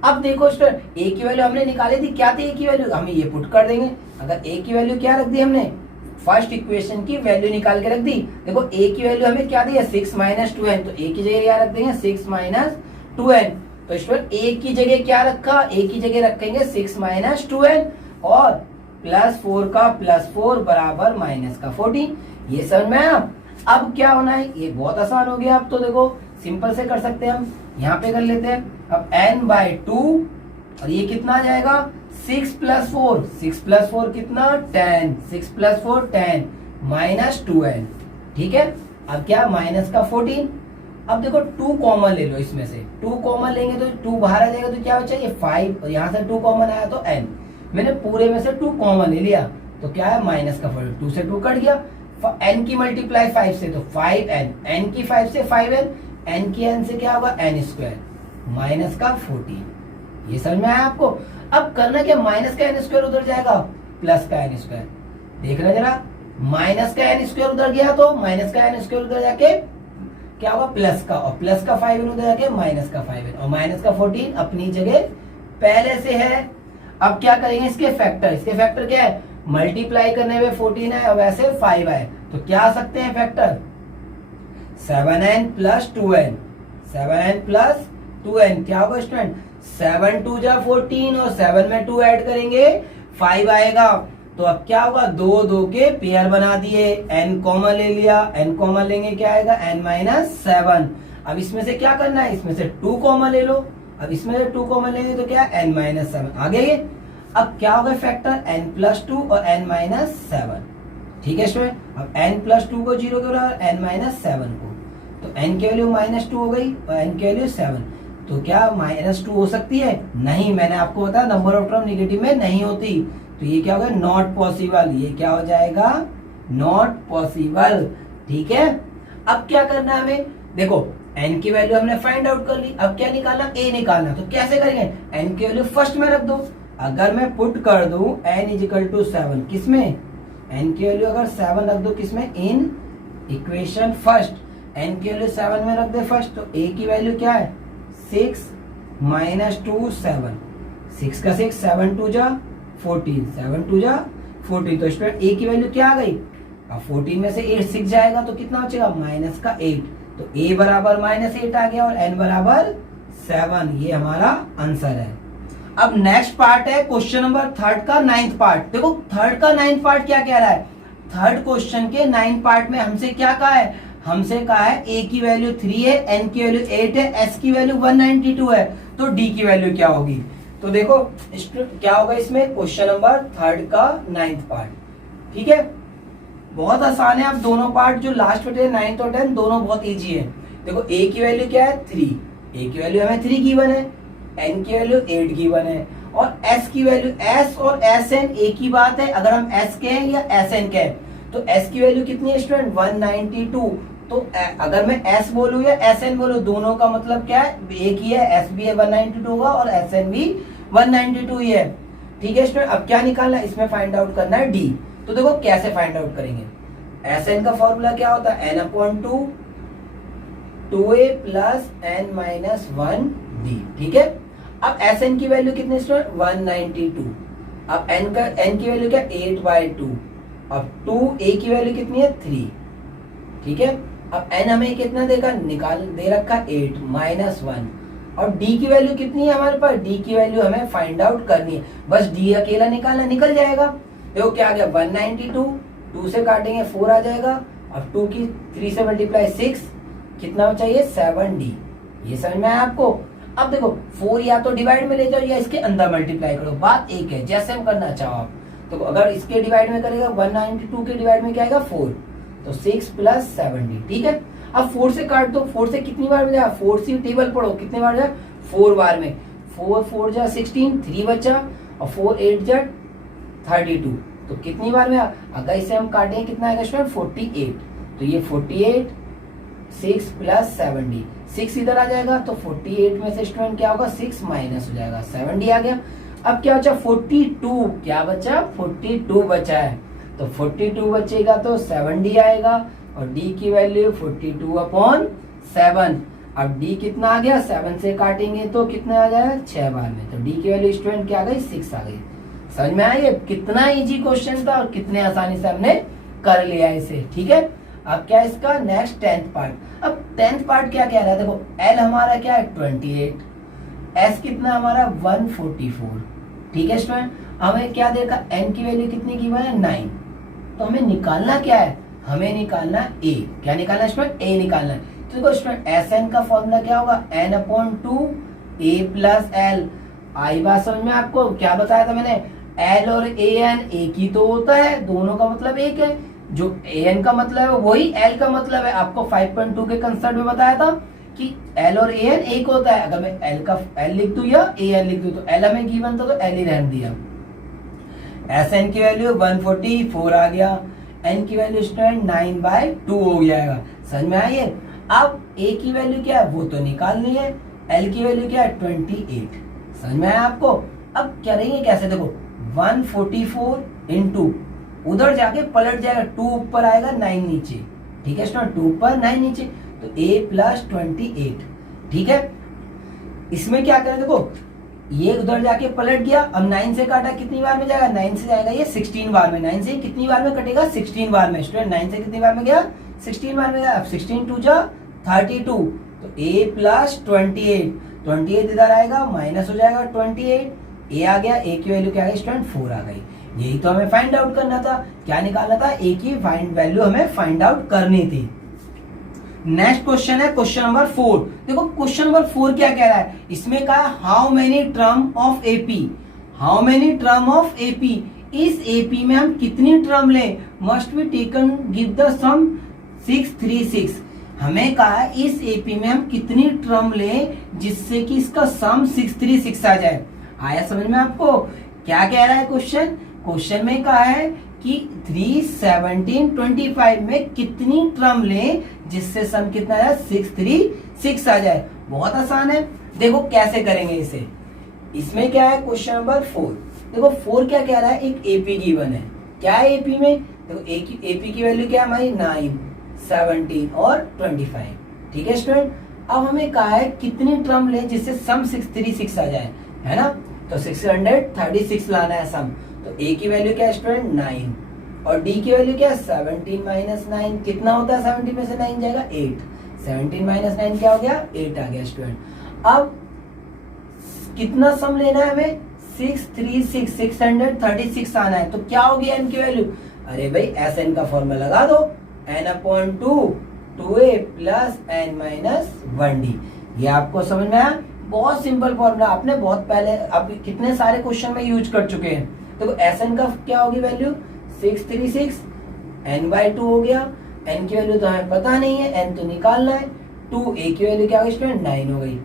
अब देखो स्टूडेंट a की वैल्यू हमने निकाली थी, क्या थी a की वैल्यू, हम ये पुट कर देंगे। अगर a की वैल्यू क्या रख दी हमने, फर्स्ट इक्वेशन की वैल्यू निकाल के रख दी। देखो a की वैल्यू हमें क्या दी है 6 माइनस 2n, तो a की जगह क्या रख देंगे 6 माइनस 2n। तो स्टूडेंट a की जगह क्या रखा, a की जगह रखेंगे 6 माइनस 2n और प्लस 4 का प्लस 4 बराबर माइनस का 14। ये समझ में आया। अब क्या होना है, ये बहुत आसान हो गया। अब तो देखो सिंपल से कर सकते हैं हम, यहाँ पे कर लेते हैं। अब n/2 और ये कितना आ जाएगा 6 प्लस 4, 6 प्लस 4 कितना 10, 6 प्लस 4 10 माइनस 2n, ठीक है। अब क्या माइनस का 14। अब देखो 2 कॉमन ले लो, इसमें से 2 कॉमन लेंगे तो 2 बाहर आ जाएगा तो क्या बचा ये 5 और यहाँ से 2 कॉमन आया तो n। मैंने पूरे में से 2 कॉमन ले लिया तो क्या है माइनस का 4, 2 से 2 कट गया, n की मल्टीप्लाई 5 से तो 5n, n की 5 से 5n, n की n से क्या होगा n² माइनस का 14। ये समझ में आया आपको। अब करना क्या, माइनस का n² उधर जाएगा प्लस का n², देखना जरा, माइनस का n² उधर गया तो माइनस का n² उधर जाके क्या होगा प्लस का, और प्लस का 5n उधर जाके माइनस का 5n, और माइनस का 14 अपनी जगह पहले से है। अब क्या करेंगे इसके फैक्टर, इसके फैक्टर क्या है, मल्टीप्लाई करने में 14 है और वैसे 5 है तो क्या आ सकते हैं factor 7n plus 2n, 7n plus 2n क्या होगा स्टूडेंट 7 2 जा 14 और 7 में 2 ऐड करेंगे 5 आएगा। तो अब क्या होगा 2 2 के पेयर बना दिए, n कॉमन ले लिया, n कॉमन लेंगे क्या आएगा n-7। अब इसमें से क्या करना है, इसमें से 2 कॉमन ले लो, अब इसमें से 2 कॉमन लेंगे तो क्या n-7 आ गया ये। अब क्या होगा फैक्टर n+2 और n-7, ठीक है स्टूडेंट। अब n+2 को 0 के बराबर n-7 को, तो n की वैल्यू -2 हो गई और n की वैल्यू 7, तो क्या -2 हो सकती है, नहीं, मैंने आपको बताया नंबर ऑफ टर्म नेगेटिव में नहीं होती, तो ये क्या होगा नॉट पॉसिबल, ये क्या हो जाएगा नॉट पॉसिबल, ठीक है। अब क्या करना है हमें, देखो n की वैल्यू हमने फाइंड आउट कर ली, अब क्या निकालना a निकालना, तो कैसे करेंगे, n की वैल्यू फर्स्ट में रख दो। अगर मैं पुट कर दूं n = 7 किसमें, n की वैल्यू अगर 7 रख दो किसमें, इन इक्वेशन फर्स्ट, n की वैल्यू 7 में रख दे फर्स्ट, तो a की वैल्यू क्या है 6 -2 7, 6 का 6 7 2 जा 14, 7 2 जा 14, तो स्टूडेंट a की वैल्यू क्या आ गई अब 14 में से 8 6 जाएगा तो कितना बचेगा माइनस का 8, तो a बराबर -8 आ गया और n बराबर 7। ये हमारा आंसर है। अब नेक्स्ट पार्ट है क्वेश्चन नंबर 3 का 9th पार्ट। देखो 3 का 9th पार्ट क्या कह रहा है, 3rd क्वेश्चन के 9th पार्ट में हमसे क्या कहा है, हमसे कहा है a की वैल्यू 3 है, n की वैल्यू 8 है, s की वैल्यू 192 है, तो d की वैल्यू क्या होगी। तो देखो क्या होगा इसमें, क्वेश्चन नंबर 3rd का 9th पार्ट। ठीक है, बहुत आसान है। अब दोनों पार्ट जो लास्ट में 9th और 10 दोनों बहुत इजी है। देखो a की वैल्यू क्या है 3, a की वैल्यू हमें 3 गिवन है, n की वैल्यू 8 गिवन है, और s की वैल्यू, s और sn एक ही बात है। अगर हम s कहें या sn कहें तो s की वैल्यू कितनी है स्टूडेंट 192। तो अगर मैं s बोलूं या sn बोलूं दोनों का मतलब क्या है, एक ही है, s भी है 192 होगा और sn भी 192 ही है। ठीक है स्टूडेंट, अब क्या निकालना है, इसमें फाइंड आउट करना है d। तो देखो कैसे फाइंड आउट करेंगे, sn का फॉर्मूला क्या होता है n/2 2a plus n minus 1d। ठीक है, अब sn की वैल्यू कितनी स्टूडेंट 192, अब n की वैल्यू क्या 8/2, अब 2a की वैल्यू कितनी है 3। ठीक है, अब n हमें कितना देगा, निकाल दे रखा 8 माइनस 1, और d की वैल्यू कितनी है हमारे पास, d की वैल्यू हमें फाइंड आउट करनी है, बस d अकेला निकालना, निकल जाएगा। देखो क्या आ गया 192, 2 से काटेंगे 4 आ जाएगा, अब 2 की 3 से मल्टीप्लाई 6, कितना चाहिए 7d। ये समझ में आया आपको। अब देखो 4 या तो डिवाइड में ले जाओ या इसके अंदर मल्टीप्लाई करो, बात एक है, जैसे हम करना चाहो आप। तो अगर इसके डिवाइड में करेगा 192 के डिवाइड में क्या आएगा 4, तो 6 प्लस 7d। ठीक है, अब 4 से काट दो, 4 से कितनी बार में जाए, 4 से टेबल पढ़ो कितने बार जाए 4 बार में, 4 4 जा 16, 3 बचा, और 4 8 जा 32, तो कितनी बार में, अगर इसे हम काटें कितना आएगा स्टूडेंट 48, तो ये 48 6 प्लस 7d, 6 इधर आ जाएगा तो 48 में से स्टूडेंट क्या होगा 6 माइनस हो जाएगा, 7d आ गया। अब क्या बचा 42, क्या बचा 42 बचा है, तो 42 बचेगा तो 7d आएगा, और d की वैल्यू 42/7। अब d कितना आ गया, 7 से काटेंगे तो कितना आ जाएगा 6 बार में, तो d की वैल्यू स्टूडेंट क्या आ गई 6 आ गई। समझ में आया, ये कितना इजी क्वेश्चन था और कितने आसानी से हमने कर लिया इसे। ठीक है, अब क्या इसका नेक्स्ट 10th पार्ट। अब 10th पार्ट क्या कह रहा है, देखो l हमारा क्या है 28, s कितना हमारा 144। ठीक है स्टूडेंट, हमें क्या देखा n की वैल्यू कितनी की है 9, तो हमें निकालना क्या है, हमें निकालना a। क्या निकालना स्टूडेंट a निकालना है। तो देखो स्टूडेंट sn का फॉर्मूला क्या होगा n/2 a प्लस l। आई बात समझ में आपको, क्या बताया था मैंने, l और an एक ही तो होता है, दोनों का मतलब एक है, जो an का मतलब है वही l का मतलब है। आपको 5.2 के कंसेप्ट में बताया था कि l और an एक होता है। अगर मैं l लिख दूं या an लिख दूं, तो l हमें गिवन था तो l ही रहने दिया। sn की वैल्यू 144 आ गया, n की वैल्यू स्टूडेंट 9/2 हो जाएगा। समझ में आई है। अब a की वैल्यू क्या है वो तो निकालनी है, l की वैल्यू क्या है 28। समझ में आया आपको। अब क्या रहेंगे कैसे, देखो 144 इंटू उधर जाके पलट जाएगा, 2 ऊपर आएगा 9 नीचे। ठीक है स्टूडेंट, 2 ऊपर 9 नीचे, तो a प्लस 28। ठीक है, इसमें क्या करें, देखो ये उधर जाके पलट गया, अब 9 से काटा कितनी बार में जाएगा, 9 से जाएगा ये 16 बार में, 9 से कितनी बार में कटेगा 16 बार में। स्टूडेंट 9 से कितनी बार में गया 16 बार में गया। अब 16 2 जा 32, तो a प्लस 28 इधर आएगा माइनस हो जाएगा 28, a आ गया, a की वैल्यू क्या आ गई स्टूडेंट 4 आ गई। यही तो हमें फाइंड आउट करना था, क्या निकालना था, a की वैल्यू हमें फाइंड आउट करनी थी। नेक्स्ट क्वेश्चन है क्वेश्चन नंबर 4। देखो क्वेश्चन नंबर 4 क्या कह रहा है, इसमें कहा how many term of AP, how many term of AP, इस एपी में हम कितनी टर्म लें, must be taken give the sum 636। हमें कहा इस एपी में हम कितनी टर्म लें जिससे कि इसका सम 636 आ जाए। आया समझ में आपको, क्या कह रहा है क्वेश्चन, क्वेश्चन में कहा है कि 3 17 25 में कितनी टर्म लें जिससे सम कितना है 636 आ जाए। बहुत आसान है, देखो कैसे करेंगे इसे। इसमें क्या है क्वेश्चन नंबर 4, देखो 4 क्या कह रहा है, एक एपी गिवन है। क्या है एपी में, देखो एपी की वैल्यू क्या है हमारी 9 17 और 25। ठीक है स्टूडेंट, अब हमें कहा है कितनी टर्म लें जिससे सम 636 आ जाए, है ना। तो 636 लाना है सम, तो a की वैल्यू क्या है स्टूडेंट 9, और डी की वैल्यू क्या है 17 माइनस 9, कितना होता है 17 में से 9 जाएगा 8, 17 माइनस 9 क्या हो गया 8 आ गया स्टूडेंट। अब कितना सम लेना है हमें 636 आना है, तो क्या होगी n की वैल्यू, अरे भाई एस एन का फॉर्मूला लगा दो, n/2 2a plus n minus 1d। ये आपको समझ में आया, बहुत सिंपल फॉर्मूला, आपने बहुत पहले अब कितने सारे क्वेश्चन में यूज कर चुके हैं। तो एस एन का क्या होगी वैल्यू 636 n/2 हो गया, n की वैल्यू तो हमें पता नहीं है, n तो निकालना है, 2a की वैल्यू क्या होगी स्टूडेंट 9 हो गई,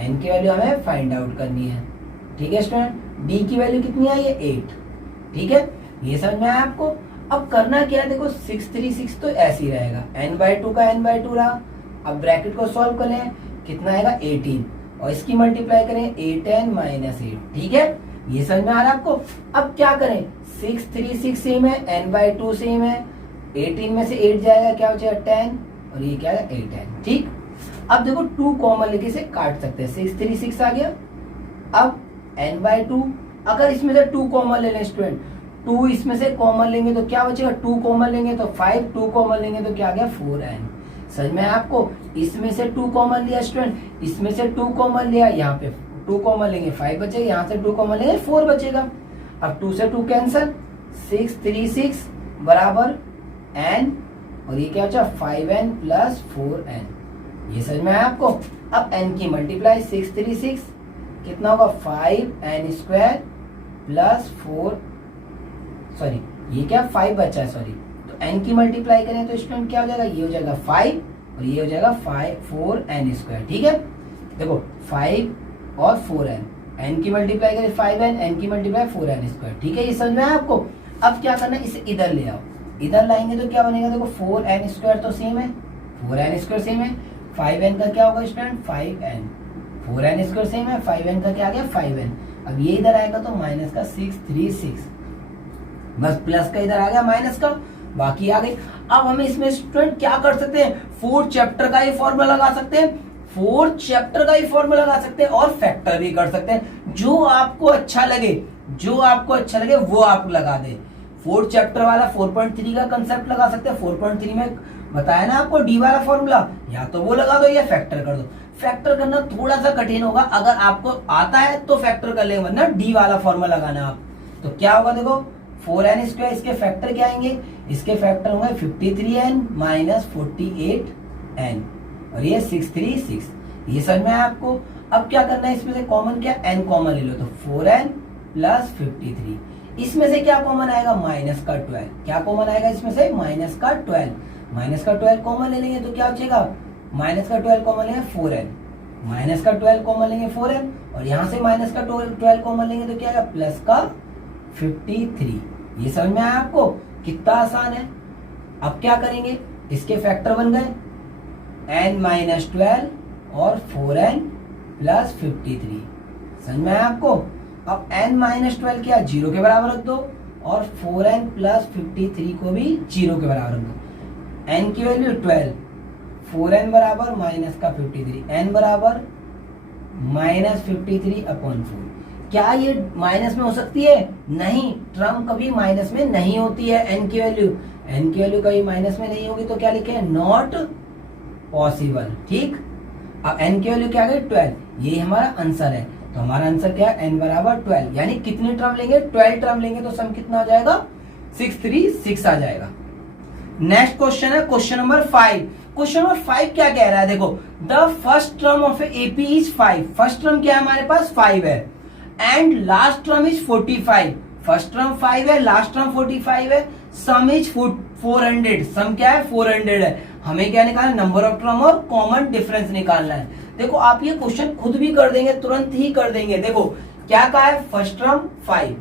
n की वैल्यू हमें फाइंड आउट करनी है। ठीक है स्टूडेंट, d की वैल्यू कितनी आई है 8। ठीक है, ये समझ में आया आपको। अब करना क्या है, देखो 636 तो ऐसे ही रहेगा, n/2 का n/2 रहा। अब ब्रैकेट को सॉल्व करें, कितना आएगा 18, और इसकी मल्टीप्लाई करें 8n माइनस 8। ठीक है, ये समझ में आ रहा है आपको। अब क्या करें, 636 सेम है, n/2 सेम है, 18 में से 8 जाएगा क्या हो जाएगा 10, और ये क्या है 8n। ठीक, अब देखो 2 कॉमन लेके इसे काट सकते हैं, 636 आ गया। अब n/2, अगर इसमें से 2 कॉमन ले लें स्टूडेंट, 2 इसमें से कॉमन लेंगे तो क्या बचेगा, 2 कॉमन लेंगे तो 5, 2 कॉमन लेंगे तो क्या आ गया 4n। समझ में आपको, इसमें से 2 कॉमन लिया स्टूडेंट, इसमें से 2 कॉमन लिया, यहाँ पे 2 कॉमन लेंगे 5 बचेगा, यहाँ से 2 कॉमन लेंगे 4 बचेगा। अब 2 से 2 कैंसिल, 636 बराबर n, और ये क्या बचा 5n प्लस 4n। ये समझ में आया आपको। अब n की मल्टीप्लाई 636 कितना होगा 5n स्क्वायर प्लस 4, सॉरी ये क्या 5 बचा है, सॉरी, तो n की मल्टीप्लाई करें तो स्टूडेंट क्या हो जाएगा, ये हो जाएगा 5 और ये हो जाएगा 4n स्क्वायर। ठीक है, देखो 5 और 4n, n की मल्टीप्लाई करें 5n, n की मल्टीप्लाई 4n स्क्वायर। ठीक है, ये समझ में आया आपको। अब क्या करना है, इसे इधर ले आओ, इधर लाएंगे तो क्या बनेगा, देखो 4n स्क्वायर तो सेम है, 4n स्क्वायर सेम है, 5n का क्या होगा student 5n, 4n square same है, 5n का क्या आ गया 5n। अब ये इधर आएगा तो माइनस का 636, बस प्लस का इधर आ गया माइनस का, बाकी आ गई। अब हमें इसमें स्टूडेंट क्या कर सकते हैं, 4th चैप्टर का ही फॉर्मूला लगा सकते हैं, 4th चैप्टर का ही फॉर्मूला लगा सकते हैं, और फैक्टर भी कर सकते हैं। जो आपको अच्छा लगे, जो आपको अच्छा लगे वो आप लगा दे। 4th चैप्टर वाला 4.3 का कंसेप्ट लगा सकते हैं, 4.3 में बताया ना आपको डी वाला फॉर्मूला, या तो वो लगा दो या फैक्टर कर दो। फैक्टर करना थोड़ा सा कठिन होगा, अगर आपको आता है तो फैक्टर कर लेंगे, वरना डी वाला फॉर्मूला लगाना आप। तो क्या होगा, देखो 4n स्क्वायर, इसके फैक्टर क्या आएंगे, इसके फैक्टर होंगे 53n माइनस 48n, और ये 636। ये समझ में आया आपको। अब क्या करना है, इसमें से कॉमन क्या, n कॉमन ले लो, तो 4n प्लस 53, इसमें से क्या कॉमन आएगा माइनस का 12, क्या कॉमन आएगा इसमें से माइनस का 12, माइनस का 12 कॉमन ले लेंगे तो क्या बचेगा, माइनस का 12 कॉमन लेंगे 4n, माइनस का 12 कॉमन लेंगे 4n, और यहाँ से माइनस का 12 कॉमन लेंगे तो क्या आएगा प्लस का 53। ये समझ में आया आपको, कितना आसान है। अब क्या करेंगे, इसके फैक्टर बन गए n माइनस 12 और 4n प्लस 53। समझ में आया आपको। अब n माइनस 12 क्या 0 के बराबर रख दो, और 4n प्लस 53 को भी 0 के बराबर रख दो। n की वैल्यू 12, 4n बराबर माइनस का 53, n बराबर माइनस 53/4। क्या ये माइनस में हो सकती है, नहीं, टर्म कभी माइनस में नहीं होती है। n की वैल्यू कभी माइनस में नहीं होगी, तो क्या लिखे, नॉट पॉसिबल। ठीक, अब n की वैल्यू क्या गई 12, ये हमारा आंसर है। तो हमारा आंसर क्या है, n बराबर 12, यानी कितनी टर्म लेंगे, 12 टर्म लेंगे, तो सम कितना आ जाएगा 636 आ जाएगा। नेक्स्ट क्वेश्चन है क्वेश्चन नंबर 5। क्वेश्चन नंबर 5 क्या कह रहा है, देखो the first term of AP is 5। First term क्या है हमारे पास 5 है, and last term is 45। First term 5 है, लास्ट टर्म 45 है, सम इज 400। सम क्या है 400 है। हमें क्या निकालना है, नंबर ऑफ टर्म और कॉमन डिफरेंस निकालना है। देखो आप ये क्वेश्चन खुद भी कर देंगे, तुरंत ही कर देंगे। देखो क्या कहा है, फर्स्ट टर्म 5,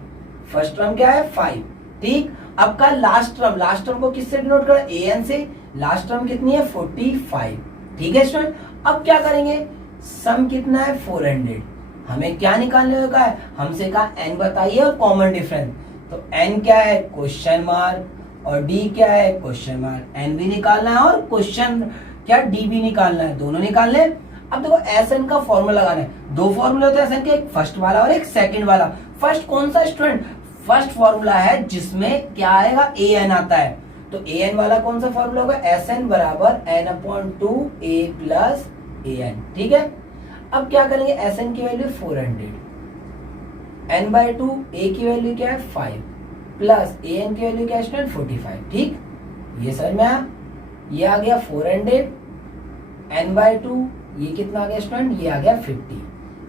फर्स्ट टर्म क्या है 5, ठीक। अब का लास्ट टर्म को किससे डिनोट करा, an से। लास्ट टर्म कितनी है 45, ठीक है स्टूडेंट। अब क्या करेंगे, सम कितना है 400। हमें क्या निकालने का है, हमसे कहा n बताइए और कॉमन डिफरेंस। तो n क्या है क्वेश्चन मार्क, और d क्या है क्वेश्चन मार्क। n भी निकालना है और क्वेश्चन क्या d भी निकालना है, दोनों निकालने हैं। अब देखो SN का फॉर्मूला लगाना है। दो फॉर्मूले होते हैं SN के, एक फर्स्ट वाला और एक सेकंड वाला। फर्स्ट कौन सा स्टूडेंट, फर्स्ट फॉर्मूला है जिसमें क्या आएगा, ए एन आता है। तो ए एन वाला कौन सा फॉर्मूला होगा, एस एन बराबर N upon 2 A plus A N. ठीक है, अब क्या करेंगे, एस एन की वैल्यू 400, एन बाय 2, ए की वैल्यू क्या है 5 प्लस ए एन की वैल्यू क्या है स्टूडेंट 45। ठीक, ये समझ में आया, ये आ गया 400 एन बाय 2, ये कितना आ गया स्टूडेंट, ये आ गया 50।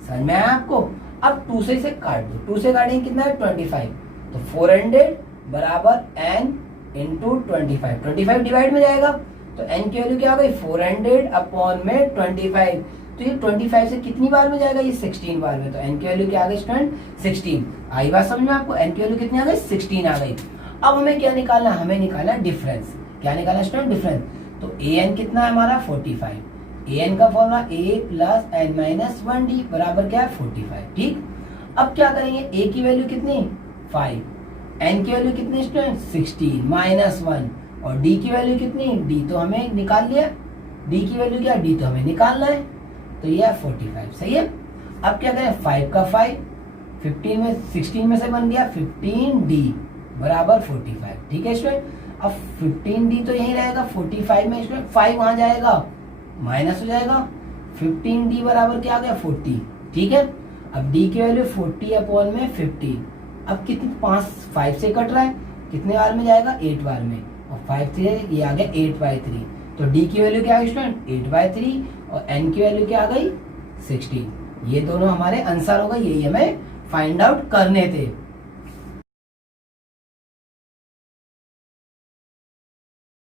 समझ में आया आपको। अब 2 से इसे काट दो, 2 से काटेंगे कितना है 25, तो 400 बराबर एन इंटू 25 डिवाइड में जाएगा, तो एन की वैल्यू क्या आ गई 400 अपॉन में 25, तो ये 25 से कितनी बार में जाएगा, ये 16 बार में, तो एन की वैल्यू क्या आ गई स्टूडेंट 16। आई बात समझ में आपको, एन की वैल्यू कितनी आ गई 16 आ गई। अब हमें क्या निकालना, हमें निकालना डिफरेंस। क्या निकालना स्टूडेंट, डिफरेंस। तो ए एन कितना है हमारा 45, ए एन का फॉर्मूला ए प्लस एन माइनस 1 डी बराबर क्या है 45। ठीक, अब क्या करेंगे, ए की वैल्यू कितनी 5, एन की वैल्यू कितनी स्टूडेंट 16 माइनस 1, और डी की वैल्यू कितनी, डी तो हमें निकाल लिया, डी की वैल्यू क्या, डी तो हमें निकालना है, तो ये 45। सही है, अब क्या करें 5 का 5, 15 में 16 में से बन गया 15 डी बराबर 45। ठीक है स्टूडेंट, अब 15 डी तो यही रहेगा 45 में स्टूडेंट 5 वहां जाएगा माइनस हो जाएगा, 15 डी बराबर क्या आ गया 40। ठीक है, अब डी की वैल्यू 40 अपॉन में 50, अब कितनी 5 से कट रहा है, कितने बार में जाएगा 8 बार में, और 5 से ये आ गया 8/3, तो डी की वैल्यू क्या है स्टूडेंट 8/3, और एन की वैल्यू क्या आ गई 16। ये दोनों हमारे आंसर हो गए, यही हमें फाइंड आउट करने थे।